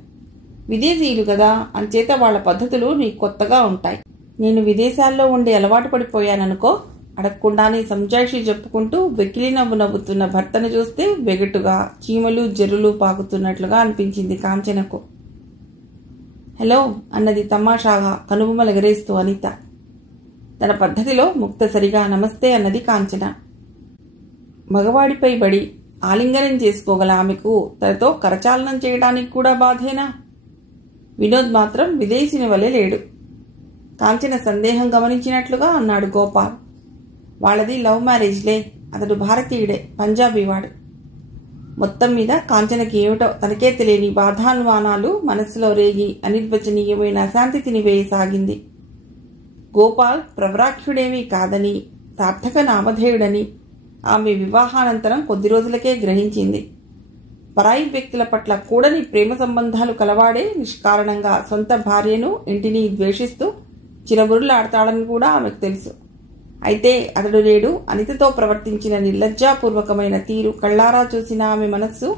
విదేశీయులు కదా, అంచేత వాళ్ళ పద్ధతులు నీకు కొత్తగా ఉంటాయి. నేను విదేశాల్లో ఉండి అలవాటు పడిపోయాననుకో. అడగకుండానే సంజాయిషి చెప్పుకుంటూ వెకిలి నవ్వు నవ్వుతున్న భర్తను చూస్తే వెగటుగా చీమలు జర్రులు పాకుతున్నట్లుగా అనిపించింది కాంచనకు. హలో అన్నది తమాషాగా కనుబొమ్మలు ఎగరేస్తూ అనిత. తన పద్ధతిలో ముక్తసరిగా నమస్తే అన్నది కాంచన. మగవాడిపై బడి ఆలింగనం చేసుకోగల ఆమెకు తనతో కరచాలనం చేయడానికి కూడా బాధేనా? వినోద్ మాత్రం విదేశీని వలె లేడు. కాంచన సందేహం గమనించినట్లుగా అన్నాడు గోపాల్. వాళ్ళది లవ్ మ్యారేజ్లే. అతడు భారతీయుడే, పంజాబీవాడు. మొత్తం మీద కాంచనకి ఏమిటో తనకే తెలియని బాధానుమానాలు మనస్సులో రేగి అనిర్వచనీయమైన అశాంతి తినివేయసాగింది. గోపాల్ ప్రవరాఖ్యుడేమీ కాదని, సార్థక నామధేయుడని ఆమె వివాహానంతరం కొద్ది రోజులకే గ్రహించింది. పరాయి వ్యక్తుల పట్ల కూడని ప్రేమ సంబంధాలు కలవాడే నిష్కారణంగా సొంత భార్యను ఇంటిని ద్వేషిస్తూ చిరబురులాడతాడని కూడా ఆమెకు తెలుసు. అయితే అతడు నేడు అనితతో ప్రవర్తించిన నిర్లజ్జాపూర్వకమైన తీరు కళ్ళారా చూసిన ఆమె మనస్సు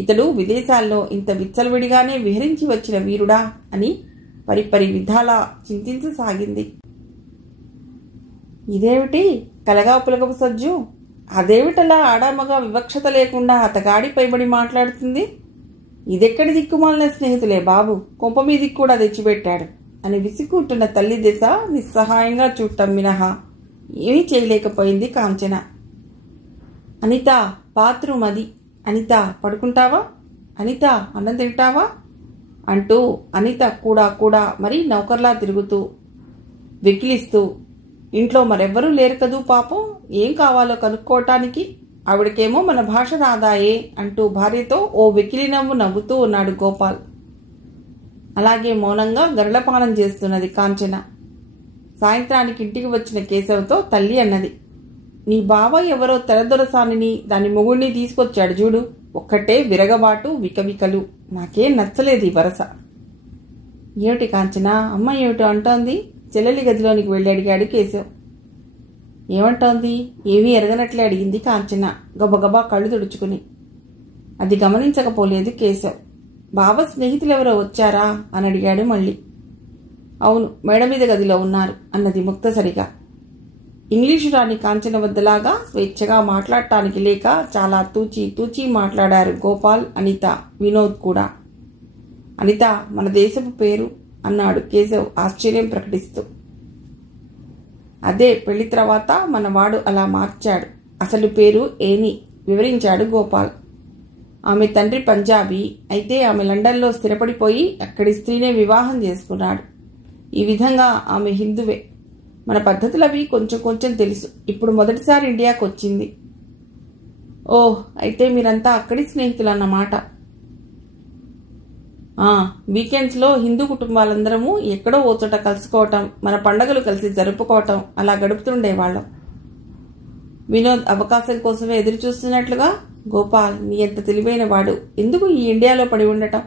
ఇతడు విదేశాల్లో ఇంత విచ్చలవిడిగానే విహరించి వచ్చిన వీరుడా అని పరిపరి విధాలా చింతించసాగింది. ఇదేమిటి కలగా పులగపు సజ్జు? అదేమిటలా ఆడామగా వివక్షత లేకుండా అతగాడి పైబడి మాట్లాడుతుంది? ఇదెక్కడి దిక్కుమాలిన స్నేహితులే బాబు, కొంప మీదికి కూడా తెచ్చిపెట్టాడు అని విసిక్కుంటున్న తల్లి దశ నిస్సహాయంగా చూడటం మినహా ఏమీ చేయలేకపోయింది కాంచన. అనిత, బాత్రూమ్ అది. అనిత, పడుకుంటావా? అనిత, అన్నం తింటావా అంటూ అనిత కూడా మరీ నౌకర్లా తిరుగుతూ వెకిలిస్తూ, ఇంట్లో మరెవ్వరూ లేరు కదూ పాపం, ఏం కావాలో కనుక్కోవటానికి, ఆవిడకేమో మన భాష రాదాయే అంటూ భార్యతో ఓ వెకిలి నవ్వు నవ్వుతూ ఉన్నాడు గోపాల్. అలాగే మౌనంగా గరళపానం చేస్తున్నది కాంచన. సాయంత్రానికి ఇంటికి వచ్చిన కేశవతో తల్లి అన్నది, నీ బావ ఎవరో తెరదొరసానిని దాని మొగుడిని తీసుకొచ్చాడు చూడు. ఒక్కటే విరగబాటు వికవికలు. నాకేం నచ్చలేదు ఈ వరస. ఏమిటి కాంచన, అమ్మ ఏమిటో అంటోంది? చెల్లెలి గదిలోనికి వెళ్ళి అడిగాడు కేశవ్. ఏమంటోంది? ఏమీ ఎరగనట్లే అడిగింది కాంచన గబగబా కళ్ళు తుడుచుకుని. అది గమనించకపోలేదు కేశవ్. బావ స్నేహితులెవరో వచ్చారా అని అడిగాడు మళ్ళీ. అవును, మేడ మీద గదిలో ఉన్నారు అన్నది ముక్తసరిగా. ఇంగ్లీషు రాని కాంచన వద్దలాగా స్వేచ్ఛగా మాట్లాడటానికి లేక చాలా తూచి మాట్లాడారు గోపాల్, అనిత, వినోద్ కూడా. అనిత మన దేశపు పేరు అన్నాడు కేశవ్ ఆశ్చర్యం ప్రకటిస్తూ. అదే పెళ్లి తర్వాత మనవాడు అలా మార్చాడు. అసలు పేరు ఏని వివరించాడు గోపాల్. ఆమె తండ్రి పంజాబీ అయితే ఆమె లండన్లో స్థిరపడిపోయి అక్కడి స్త్రీనే వివాహం చేసుకున్నాడు. ఈ విధంగా ఆమె హిందువే. మన పద్ధతులవి కొంచెం తెలుసు. ఇప్పుడు మొదటిసారి ఇండియాకు వచ్చింది. ఓహ్, అయితే మీరంతా అక్కడి స్నేహితులు అన్నమాట. వీకెండ్స్లో హిందూ కుటుంబాలందరము ఎక్కడో ఓచోట కలుసుకోవటం, మన పండగలు కలిసి జరుపుకోవటం అలా గడుపుతుండేవాళ్ళం. వినోద్ అవకాశం కోసమే ఎదురు చూస్తున్నట్లుగా. గోపాల్, నీ ఎంత తెలివైన వాడు, ఎందుకు ఈ ఇండియాలో పడి ఉండటం?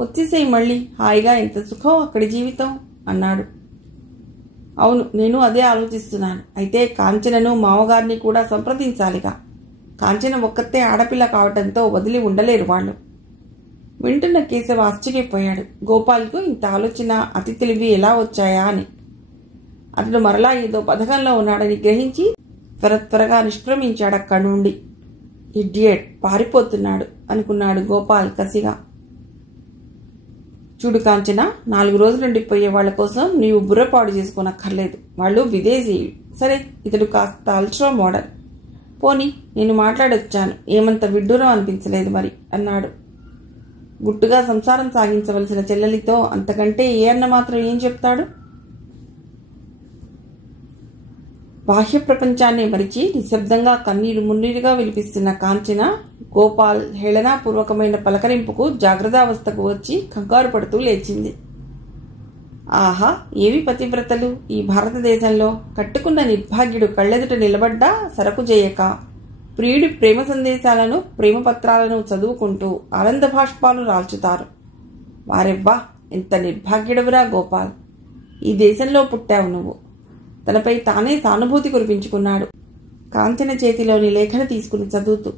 వచ్చేసేయి మళ్ళీ, హాయిగా ఎంత సుఖం అక్కడి జీవితం అన్నాడు. అవును, నేను అదే ఆలోచిస్తున్నాను. అయితే కాంచనను మామగారిని కూడా సంప్రదించాలిగా. కాంచన ఒక్కతే ఆడపిల్ల కావటంతో వదిలి ఉండలేరు వాళ్ళు. వింటున్న కేశవ ఆశ్చర్యపోయాడు. గోపాల్కు ఇంత ఆలోచన, అతి తెలివి ఎలా వచ్చాయా అని. అతడు మరలా ఏదో పథకంలో ఉన్నాడని గ్రహించి త్వరగా నిష్క్రమించాడు అక్కడి నుండి. ఇడియట్, పారిపోతున్నాడు అనుకున్నాడు గోపాల్ కసిగా. చూడు కాంచన, 4 రోజులుండిపోయే వాళ్ల కోసం నీవు బుర్రపాడు చేసుకోనక్కర్లేదు. వాళ్ళు విదేశీయులు. సరే, ఇతడు కాస్త అల్ట్రా మోడల్. పోనీ నేను మాట్లాడొచ్చాను, ఏమంత విడ్డూరం అనిపించలేదు మరి అన్నాడు. గుట్టుగా సంసారం సాగించవలసిన చెల్లెలితో అంతకంటే ఏ అన్న మాత్రం ఏం చెప్తాడు? బాహ్య ప్రపంచాన్ని మరిచి నిశ్శబ్దంగా కన్నీరు మున్నీరుగా విలిపిస్తున్న కాంచన గోపాల్ హేళనాపూర్వకమైన పలకరింపుకు జాగ్రత్తావస్థకు వచ్చి కంగారు పడుతూ లేచింది. ఆహా, ఏవి పతివ్రతలు ఈ భారతదేశంలో! కట్టుకున్న నిర్భాగ్యుడు కళ్ళెదుట నిలబడ్డా సరకు చేయక ప్రియుడి ప్రేమ సందేశాలను, ప్రేమ పత్రాలను చదువుకుంటూ ఆనంద భాష్పాలు రాల్చుతారు. వారెవ్వా, ఎంత నిర్భాగ్యుడవురా గోపాల్! ఈ దేశంలో పుట్టావు నువ్వు. తనపై తానే సానుభూతి కురిపించుకున్నాడు కాంచన చేతిలోని లేఖను తీసుకుని చదువుతూ.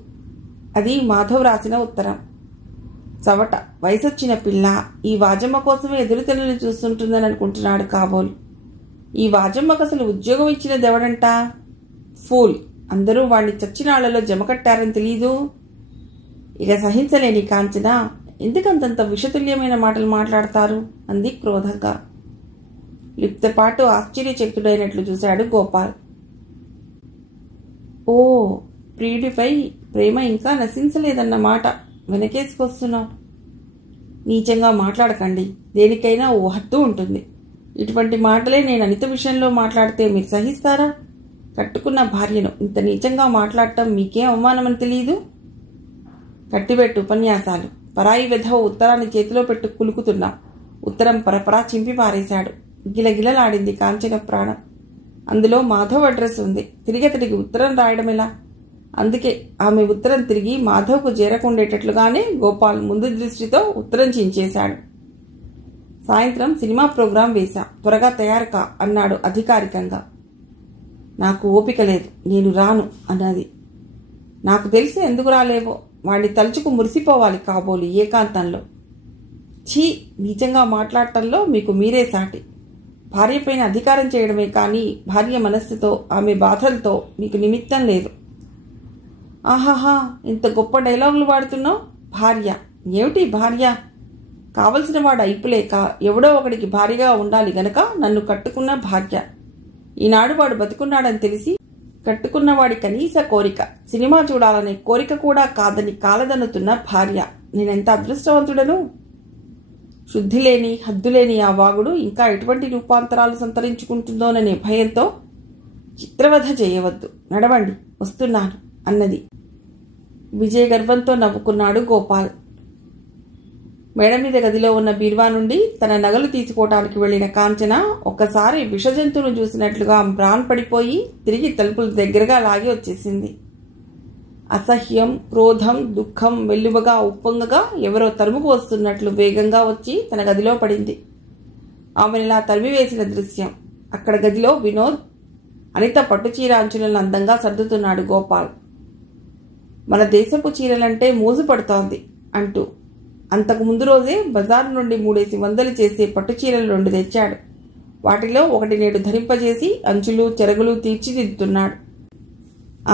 అది మాధవ్ రాసిన ఉత్తరం. చవట, వయసొచ్చిన పిల్ల ఈ వాజమ్మ కోసమే ఎదురుతెల్లని చూస్తుంటుందని అనుకుంటున్నాడు కాబోలు. ఈ వాజమ్మకు అసలు ఉద్యోగం ఇచ్చినదెవడంట? ఫూల్, అందరూ వాణ్ణి చచ్చినాళ్లలో జమకట్టారని తెలీదు. ఇక సహించలేని కాంచన, ఎందుకంతంత విషతుల్యమైన మాటలు మాట్లాడతారు అంది క్రోధంగా. లిప్తపాటు ఆశ్చర్యచకితుడైనట్లు చూశాడు గోపాల్. ఓ, ప్రియుడిపై ప్రేమ ఇంకా నశించలేదన్నమాట వెనకేసుకొస్తున్నావు. నీచంగా మాట్లాడకండి, దేనికైనా ఓ హద్దు ఉంటుంది. ఇటువంటి మాటలే నేను అనిత విషయంలో మాట్లాడితే మీరు సహిస్తారా? కట్టుకున్న భార్యను ఇంత నీచంగా మాట్లాడటం మీకేం అవమానమని తెలియదు? కట్టిబెట్టు ఉపన్యాసాలు. పరాయి వెధవ ఉత్తరాన్ని చేతిలో పెట్టు కులుకుతున్నా. ఉత్తరం పరపరా చింపి పారేశాడు. గిలగిలలాడింది కాంచన ప్రాణం. అందులో మాధవ్ అడ్రస్ ఉంది. తిరిగి అతడికి ఉత్తరం రాయడం ఎలా? అందుకే ఆమె ఉత్తరం తిరిగి మాధవ్కు చేరకుండేటట్లుగానే గోపాల్ ముందు దృష్టితో ఉత్తరం చించేశాడు. సాయంత్రం సినిమా ప్రోగ్రాం వేశా, త్వరగా తయారు కా అన్నాడు అధికారికంగా. నాకు ఓపిక లేదు, నేను రాను అన్నది. నాకు తెలిసి ఎందుకు రాలేవో. వాడిని తలుచుకు మురిసిపోవాలి కాబోలు ఏకాంతంలో. ఛీ, నీచంగా మాట్లాడటంలో మీకు మీరే సాటి. భార్యపైన అధికారం చేయడమే కానీ భార్య మనస్సుతో ఆమె బాధలతో మీకు నిమిత్తం లేదు. ఆహాహా, ఇంత గొప్ప డైలాగులు వాడుతున్నావు. భార్య ఏమిటి భార్య? కావలసిన వాడు అయిపోలేక ఎవడో ఒకడికి భార్యగా ఉండాలి గనక నన్ను కట్టుకున్న భార్య. ఈనాడు వాడు బతుకున్నాడని తెలిసి కట్టుకున్నవాడి కనీస కోరిక సినిమా చూడాలనే కోరిక కూడా కాదని కాలదన్నుతున్న భార్య. నేనెంత అదృష్టవంతుడను. శుద్ధిలేని హద్దులేని ఆ వాగుడు ఇంకా ఎటువంటి రూపాంతరాలు సంతరించుకుంటుందోననే భయంతో చిత్రవధ చేయవద్దు, నడవండి, వస్తున్నాను అన్నది. విజయ గర్వంతో నవ్వుకున్నాడు గోపాల్. మేడ మీద గదిలో ఉన్న బీరువా నుండి తన నగలు తీసుకోవటానికి వెళ్లిన కాంచన ఒక్కసారి విషజంతువును చూసినట్లుగా మ్రాన్ పడిపోయి తిరిగి తలుపుల దగ్గరగా లాగి వచ్చేసింది. అసహ్యం, క్రోధం, దుఃఖం వెల్లువగా ఉప్పొంగగా ఎవరో తరుముకు వస్తున్నట్లు వేగంగా వచ్చి తన గదిలో పడింది. ఆమెనిలా తరిమివేసిన దృశ్యం. అక్కడ గదిలో వినోద్ అనిత పట్టుచీర అంచులను అందంగా సర్దుతున్నాడు గోపాల్. మన దేశపు చీరలంటే మోజు పడుతోంది అంటూ అంతకు ముందు రోజే బజారు నుండి 300 చేసే పట్టుచీరలు 2 తెచ్చాడు. వాటిలో ఒకటి నేడు ధరింపజేసి అంచులు చెరగులు తీర్చిదిద్దుతున్నాడు.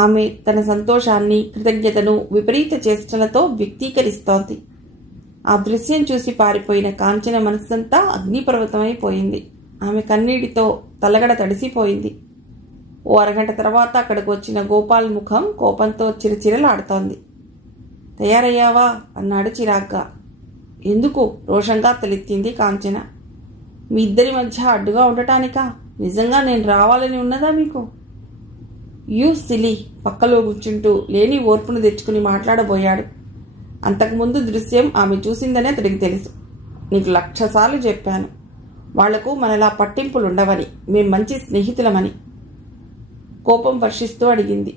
ఆమె తన సంతోషాన్ని, కృతజ్ఞతను విపరీత చేష్టలతో వ్యక్తీకరిస్తోంది. ఆ దృశ్యం చూసి పారిపోయిన కాంచన మనస్సంతా అగ్నిపర్వతమైపోయింది. ఆమె కన్నీటితో తలగడ తడిసిపోయింది. ఓ అరగంట తర్వాత అక్కడికి వచ్చిన గోపాల్ ముఖం కోపంతో చిరచిరలాడుతోంది. తయారయ్యావా అన్నాడు చిరాగ్గా. ఎందుకు? రోషంగా తలెత్తింది కాంచన. మీ ఇద్దరి మధ్య అడ్డుగా ఉండటానికా? నిజంగా నేను రావాలని ఉన్నదా మీకు? యూ సిలీ, పక్కలో కూర్చుంటూ లేని ఓర్పును తెచ్చుకుని మాట్లాడబోయాడు. అంతకుముందు దృశ్యం ఆమె చూసిందని అతడికి తెలుసు. నీకు 1,00,000 సార్లు చెప్పాను, వాళ్లకు మనలా పట్టింపులుండవని, మేం మంచి స్నేహితులమని. కోపం వర్షిస్తూ అడిగింది.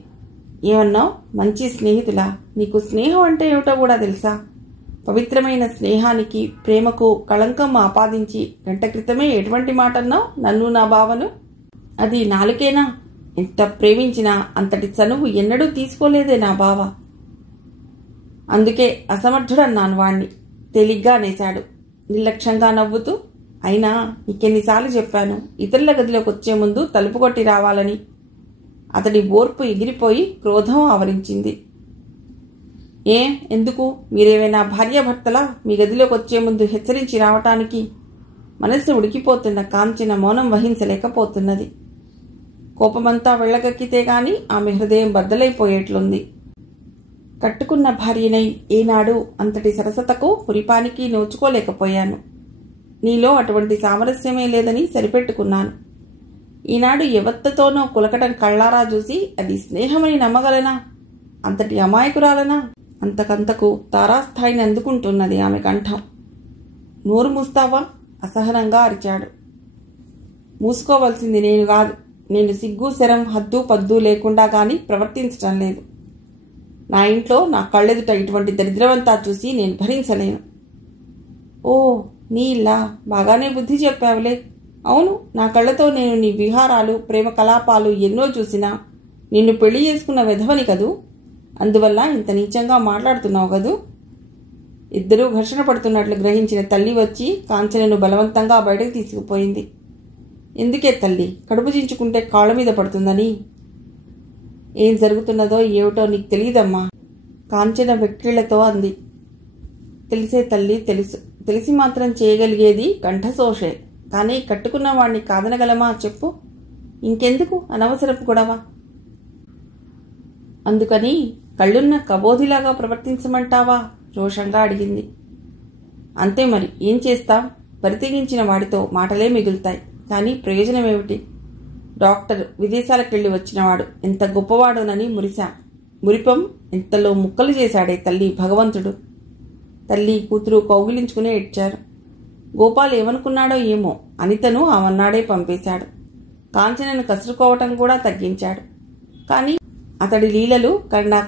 ఏమన్నావు? మంచి స్నేహితులా? నీకు స్నేహం అంటే ఏమిటో కూడా తెలుసా? పవిత్రమైన స్నేహానికి, ప్రేమకు కళంకం ఆపాదించి గంట క్రితమే ఎటువంటి మాట అన్నావు నన్ను, నా బావను? అది నాలుకేనా? ఎంత ప్రేమించినా అంతటి చనువు ఎన్నడూ తీసుకోలేదే నా బావ. అందుకే అసమర్థుడన్నాను వాణ్ణి. తేలిగ్గా అనేశాడు నిర్లక్ష్యంగా నవ్వుతూ. అయినా నీకెన్నిసార్లు చెప్పాను ఇతరుల గదిలోకి వచ్చే ముందు తలుపు కొట్టి రావాలని. అతడి ఓర్పు ఎగిరిపోయి క్రోధం ఆవరించింది. ఎందుకు? మీరేమైనా భార్యాభర్తలా మీ గదిలోకి వచ్చే ముందు హెచ్చరించి రావటానికి? మనస్సు ఉడికిపోతున్న కాంచన మౌనం వహించలేకపోతున్నది. కోపమంతా వెళ్లగక్కితే గాని ఆమె హృదయం బద్దలైపోయేట్లుంది. కట్టుకున్న భార్యనై ఏనాడు అంతటి సరసతకు పురిపానికి నోచుకోలేకపోయాను. నీలో అటువంటి సామరస్యమే లేదని సరిపెట్టుకున్నాను. ఈనాడు ఎవత్తతోనో కులకటం కళ్ళారా చూసి అది స్నేహమని నమ్మగలనా? అంతటి అమాయకురాలనా? అంతకంతకు తారాస్థాయిని అందుకుంటున్నది ఆమె కంఠం. నోరు మూస్తావా? అసహనంగా అరిచాడు. మూసుకోవలసింది నేను కాదు. నేను సిగ్గు, శరం, హద్దు పద్దు లేకుండా గాని ప్రవర్తించటం లేదు. నా ఇంట్లో నా కళ్ళెదుట ఇటువంటి దరిద్రవంతా చూసి నేను భరించలేను. ఓ, నీ ఇలా బాగానే బుద్ధి చెప్పావులే. అవును, నా కళ్ళతో నేను నీ విహారాలు, ప్రేమ కలాపాలు ఎన్నో చూసినా నిన్ను పెళ్లి చేసుకున్న వెధవని కదూ. అందువల్ల ఇంత నీచంగా మాట్లాడుతున్నావు కదూ. ఇద్దరూ ఘర్షణ పడుతున్నట్లు గ్రహించిన తల్లి వచ్చి కాంచనను బలవంతంగా బయటకు తీసుకుపోయింది. ఎందుకే తల్లి, కడుపు చించుకుంటే కాళ్ళ మీద పడుతుందని? ఏం జరుగుతున్నదో ఏమిటో నీకు తెలియదమ్మా, కాంచన వెక్కిళ్లతో అంది. తెలిసే తల్లి, తెలుసు. తెలిసి మాత్రం చేయగలిగేది కంఠశోషే. కానీ కట్టుకున్న వాణ్ణి కాదనగలమా చెప్పు? ఇంకెందుకు అనవసరపు గొడవ? అందుకని కళ్ళున్న కబోదిలాగా ప్రవర్తించమంటావా? రోషంగా అడిగింది. అంతే మరి, ఏం చేస్తాం? పరితెగించిన వాడితో మాటలే మిగులుతాయి, కానీ ప్రయోజనమేమిటి? డాక్టర్ విదేశాలకెళ్ళి వచ్చినవాడు ఎంత గొప్పవాడోనని మురిశాం. మురిపం ఎంతలో ముక్కలు చేశాడే తల్లి భగవంతుడు. తల్లి కూతురు కౌగిలించుకునే ఇచ్చారు. గోపాల్ ఏమనుకున్నాడో ఏమో, అనితను అవన్నాడే పంపేశాడు. కాంచనను కసురుకోవటం కూడా తగ్గించాడు. కానీ అతడి లీలలు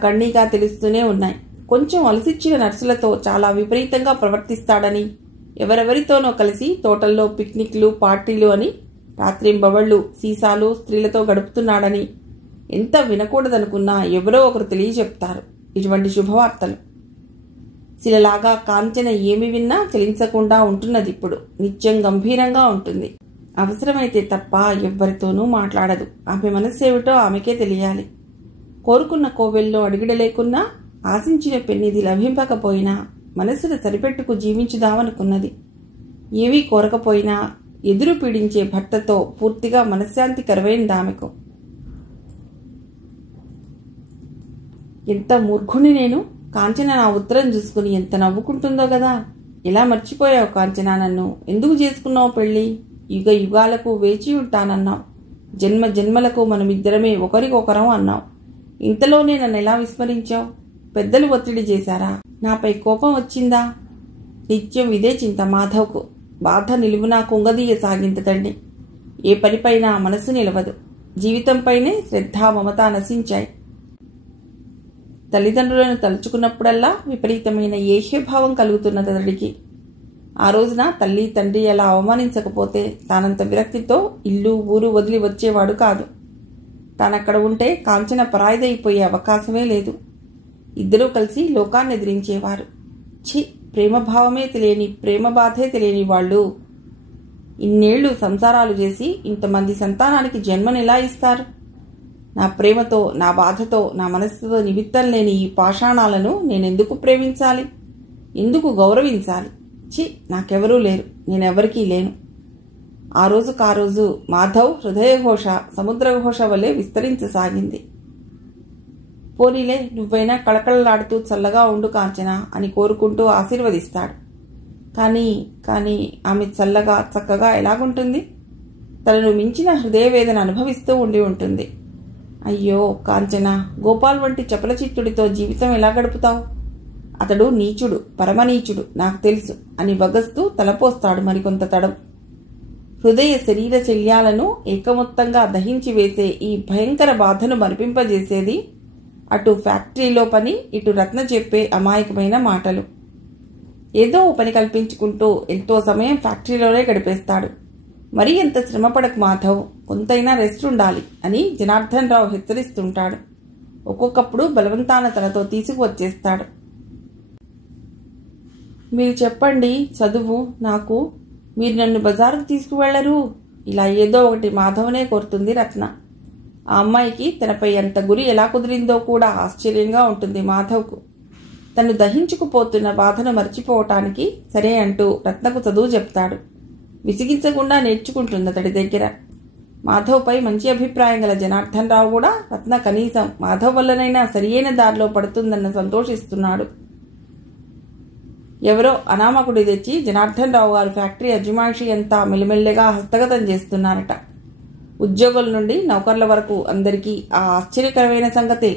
కണ്ണీగా తెలుస్తూనే ఉన్నాయి. కొంచెం అలసిచ్చిన నర్సులతో చాలా విపరీతంగా ప్రవర్తిస్తాడని, ఎవరెవరితోనో కలిసి తోటల్లో పిక్నిక్లు, పార్టీలు అని రాత్రింబవళ్లు సీసాలు స్త్రీలతో గడుపుతున్నాడని ఎంత వినకూడదనుకున్నా ఎవరో ఒకరు తెలియచెప్తారు ఇటువంటి శుభవార్తలు. శిలలాగా కాంచన ఏమి విన్నా చలించకుండా ఉంటున్నది. ఇప్పుడు నిత్యం గంభీరంగా ఉంటుంది. అవసరమైతే తప్ప ఎవ్వరితోనూ మాట్లాడదు. ఆమె మనస్సేమిటో ఆమెకే తెలియాలి. కోరుకున్న కోవెల్లో అడిగిడలేకున్నా, ఆశించిన పెన్నిది లభింపకపోయినా మనస్సును సరిపెట్టుకు జీవించుదామనుకున్నది. ఏమీ కోరకపోయినా ఎదురు పీడించే భర్తతో పూర్తిగా మనశ్శాంతి కరువైందామెకు. ఎంత మూర్ఖుని నేను! కాంచన నా ఉత్తరం చూసుకుని ఎంత నవ్వుకుంటుందో గదా. ఎలా మర్చిపోయావు కాంచన నన్ను? ఎందుకు చేసుకున్నావు పెళ్ళి? యుగ యుగాలకు వేచి ఉంటానన్నావు. జన్మ జన్మలకు మనమిద్దరమే ఒకరికొకరం అన్నావు. ఇంతలోనే నన్ను ఎలా విస్మరించావు? పెద్దలు ఒత్తిడి చేశారా? నాపై కోపం వచ్చిందా? నిత్యం ఇదే చింత మాధవ్కు. బాధ నిలువునా కుంగదీయ సాగింతదండి. ఏ పనిపైనా మనసు నిలవదు. జీవితంపైనే శ్రద్ధ మమత నశించాయి. తల్లిదండ్రులను తలుచుకున్నప్పుడల్లా విపరీతమైన ఏహ్యభావం కలుగుతున్నది అతడికి. ఆ రోజున తల్లి తండ్రి అలా అవమానించకపోతే తానంత విరక్తితో ఇల్లు ఊరు వదిలి వచ్చేవాడు కాదు. తానక్కడ ఉంటే కాంచన పరాయిదైపోయే అవకాశమే లేదు. ఇద్దరూ కలిసి లోకాన్ని ఎదిరించేవారు. ఛీ, ప్రేమభావమే తెలియని, ప్రేమ బాధే తెలియని వాళ్ళు ఇన్నేళ్లు సంసారాలు చేసి ఇంతమంది సంతానానికి జన్మనెలా ఇస్తారు? నా ప్రేమతో, నా బాధతో, నా మనస్సుతో నిమిత్తం లేని ఈ పాషాణాలను నేనెందుకు ప్రేమించాలి? ఎందుకు గౌరవించాలి? ఛీ, నాకెవరూ లేరు, నేనెవరికీ లేను. ఆ రోజు మాధవ్ హృదయఘోష సముద్రఘోష వలె విస్తరించసాగింది. పోనీలే, నువ్వైనా కళకళలాడుతూ చల్లగా ఉండు కాంచన అని కోరుకుంటూ ఆశీర్వదిస్తాడు. కానీ ఆమె చల్లగా చక్కగా ఎలాగుంటుంది? తనను మించిన హృదయవేదన అనుభవిస్తూ ఉండి ఉంటుంది. అయ్యో కాంచన, గోపాల్ వంటి చపలచిత్తుడితో జీవితం ఎలా గడుపుతావు? అతడు నీచుడు, పరమనీచుడు, నాకు తెలుసు అని వగస్తూ తలపోస్తాడు మరికొంత తడం. హృదయ శరీర శల్యాలను ఏకమొత్తంగా దహించి వేసే ఈ భయంకర బాధను మరిపింపజేసేది అటు ఫ్యాక్టరీలో పని, ఇటు రత్న చెప్పే అమాయకమైన మాటలు. ఏదో పని కల్పించుకుంటూ ఎంతో సమయం ఫ్యాక్టరీలోనే గడిపేస్తాడు. మరీ ఎంత శ్రమపడకు మాధవ్, కొంతైనా రెస్ట్ ఉండాలి అని జనార్దన్ రావు హెచ్చరిస్తుంటాడు. ఒక్కొక్కప్పుడు బలవంతాన తనతో తీసుకువచ్చేస్తాడు. మీరు చెప్పండి, చదువు నాకు, మీరు నన్ను బజారుకు తీసుకువెళ్లరు. ఇలా ఏదో ఒకటి మాధవనే కోరుతుంది రత్న. ఆ అమ్మాయికి తనపై అంత గురి ఎలా కుదిరిందో కూడా ఆశ్చర్యంగా ఉంటుంది మాధవ్కు. తను దహించుకుపోతున్న బాధను మర్చిపోవటానికి సరే అంటూ రత్నకు చదువు చెప్తాడు. విసిగించకుండా నేర్చుకుంటుంది అతడి దగ్గర. మాధవ్పై మంచి అభిప్రాయం గల జనార్దన్ రావు కూడా రత్న కనీసం మాధవ్ వల్లనైనా సరియైన దారిలో పడుతుందన్న సంతోషిస్తున్నాడు. ఎవరో అనామకుడి తెచ్చి జనార్దన్ రావు గారు ఫ్యాక్టరీ అజమాయిషి అంతా మెల్లిమెల్లగా హస్తగతం చేస్తున్నారట. ఉద్యోగుల నుండి నౌకర్ల వరకు అందరికీ ఆ ఆశ్చర్యకరమైన సంగతే.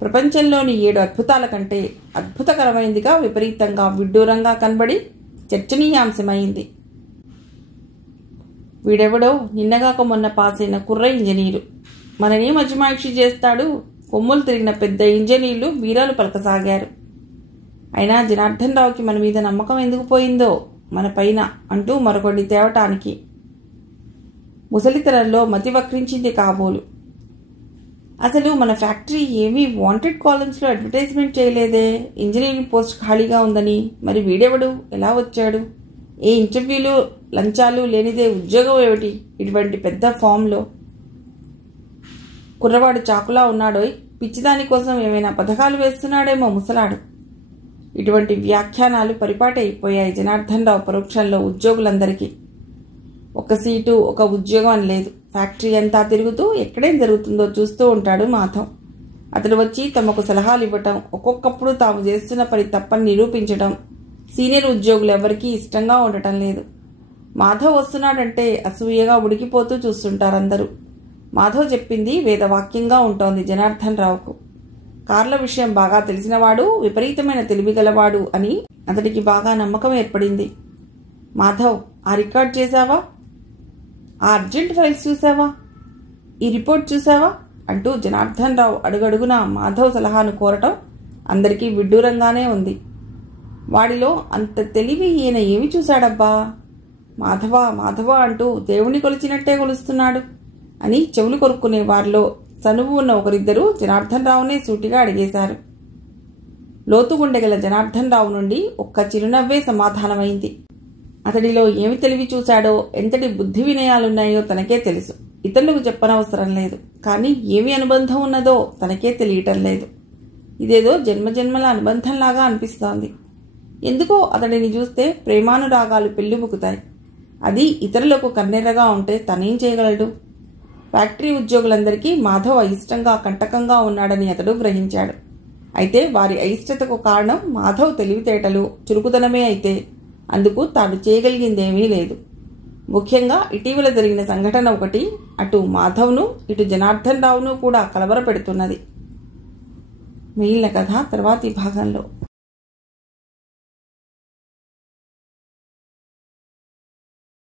ప్రపంచంలోని 7 అద్భుతాల కంటే అద్భుతకరమైందిగా విపరీతంగా విడ్డూరంగా కనబడి చర్చనీయాంశమైంది. వీడెవడో నిన్నగాక మొన్న పాసైన కుర్ర ఇంజనీరు మననేం అజమాయిషి చేస్తాడు? కొమ్ములు తిరిగిన పెద్ద ఇంజనీర్లు వీరాలు పలకసాగారు. అయినా జనార్దన్ రావుకి మన మీద నమ్మకం ఎందుకు పోయిందో, మన పైన అంటూ మరొకటి తేవటానికి. ముసలితనంలో మతి వక్రించింది కాబోలు. అసలు మన ఫ్యాక్టరీ ఏమీ వాంటెడ్ కాలమ్స్లో అడ్వర్టైజ్మెంట్ చేయలేదే, ఇంజనీరింగ్ పోస్ట్ ఖాళీగా ఉందని. మరి వీడెవడు, ఎలా వచ్చాడు? ఏ ఇంటర్వ్యూలు లంచాలు లేనిదే ఉద్యోగం ఏమిటి ఇటువంటి పెద్ద ఫామ్లో? కుర్రవాడు చాకులా ఉన్నాడోయ్, పిచ్చిదాని కోసం ఏమైనా పథకాలు వేస్తున్నాడేమో ముసలాడు. ఇటువంటి వ్యాఖ్యానాలు పరిపాటి అయిపోయాయి జనార్దన్ రావు పరోక్షంలో ఉద్యోగులందరికీ. ఒక సీటు ఒక ఉద్యోగం అని లేదు. ఫ్యాక్టరీ అంతా తిరుగుతూ ఎక్కడేం జరుగుతుందో చూస్తూ ఉంటాడు మాధవ్. అతడు వచ్చి తమకు సలహాలు ఇవ్వటం, ఒక్కొక్కప్పుడు తాము చేస్తున్న పని తప్పని నిరూపించడం సీనియర్ ఉద్యోగులు ఎవరికీ ఇష్టంగా ఉండటం లేదు. మాధవ్ వస్తున్నాడంటే అసూయగా ఉడికిపోతూ చూస్తుంటారు అందరూ. మాధవ్ చెప్పింది వేదవాక్యంగా ఉంటోంది జనార్దన్ రావుకు. కార్ల విషయం బాగా తెలిసినవాడు, విపరీతమైన తెలివిగలవాడు అని అతడికి బాగా నమ్మకం ఏర్పడింది. మాధవ్, ఆ రికార్డ్ చేశావా? ఆ అర్జెంట్ ఫైల్స్ చూసావా? ఈ రిపోర్ట్ చూసావా అంటూ జనార్దన్ రావు అడుగడుగున మాధవ్ సలహాను కోరటం అందరికీ విడ్డూరంగానే ఉంది. వాడిలో అంత తెలివి ఈయన ఏమి చూశాడబ్బా? మాధవ మాధవ అంటూ దేవుణ్ణి కొలిచినట్టే కొలుస్తున్నాడు అని చెవులు కొరుక్కునే వారిలో చనువు ఉన్న ఒకరిద్దరూ జనార్దన్ రావునే సూటిగా అడిగేశారు. లోతుగుండెగల జనార్దన్ రావు నుండి ఒక్క చిరునవ్వే సమాధానమైంది. అతడిలో ఏమి తెలివి చూశాడో, ఎంతటి బుద్ధి వినయాలున్నాయో తనకే తెలుసు. ఇతరులకు చెప్పనవసరం లేదు. కానీ ఏమి అనుబంధం ఉన్నదో తనకే తెలియటం లేదు. ఇదేదో జన్మజన్మల అనుబంధంలాగా అనిపిస్తోంది. ఎందుకో అతడిని చూస్తే ప్రేమానురాగాలు పెళ్లిబుకుతాయి. అది ఇతరులకు కన్నెర్రగా ఉంటే తనేం చేయగలడు? ఫ్యాక్టరీ ఉద్యోగులందరికీ మాధవ్ అయిష్టంగా కంటకంగా ఉన్నాడని అతడు గ్రహించాడు. అయితే వారి అయిష్టతకు కారణం మాధవ్ తెలివితేటలు, చురుకుదనమే అయితే అందుకు తాను చేయగలిగిందేమీ లేదు. ముఖ్యంగా ఇటీవల జరిగిన సంఘటన ఒకటి అటు మాధవ్ను ఇటు జనార్దన్ రావును కూడా కలవరపెడుతున్నది. మిగిలిన కథ తర్వాతి భాగంలో.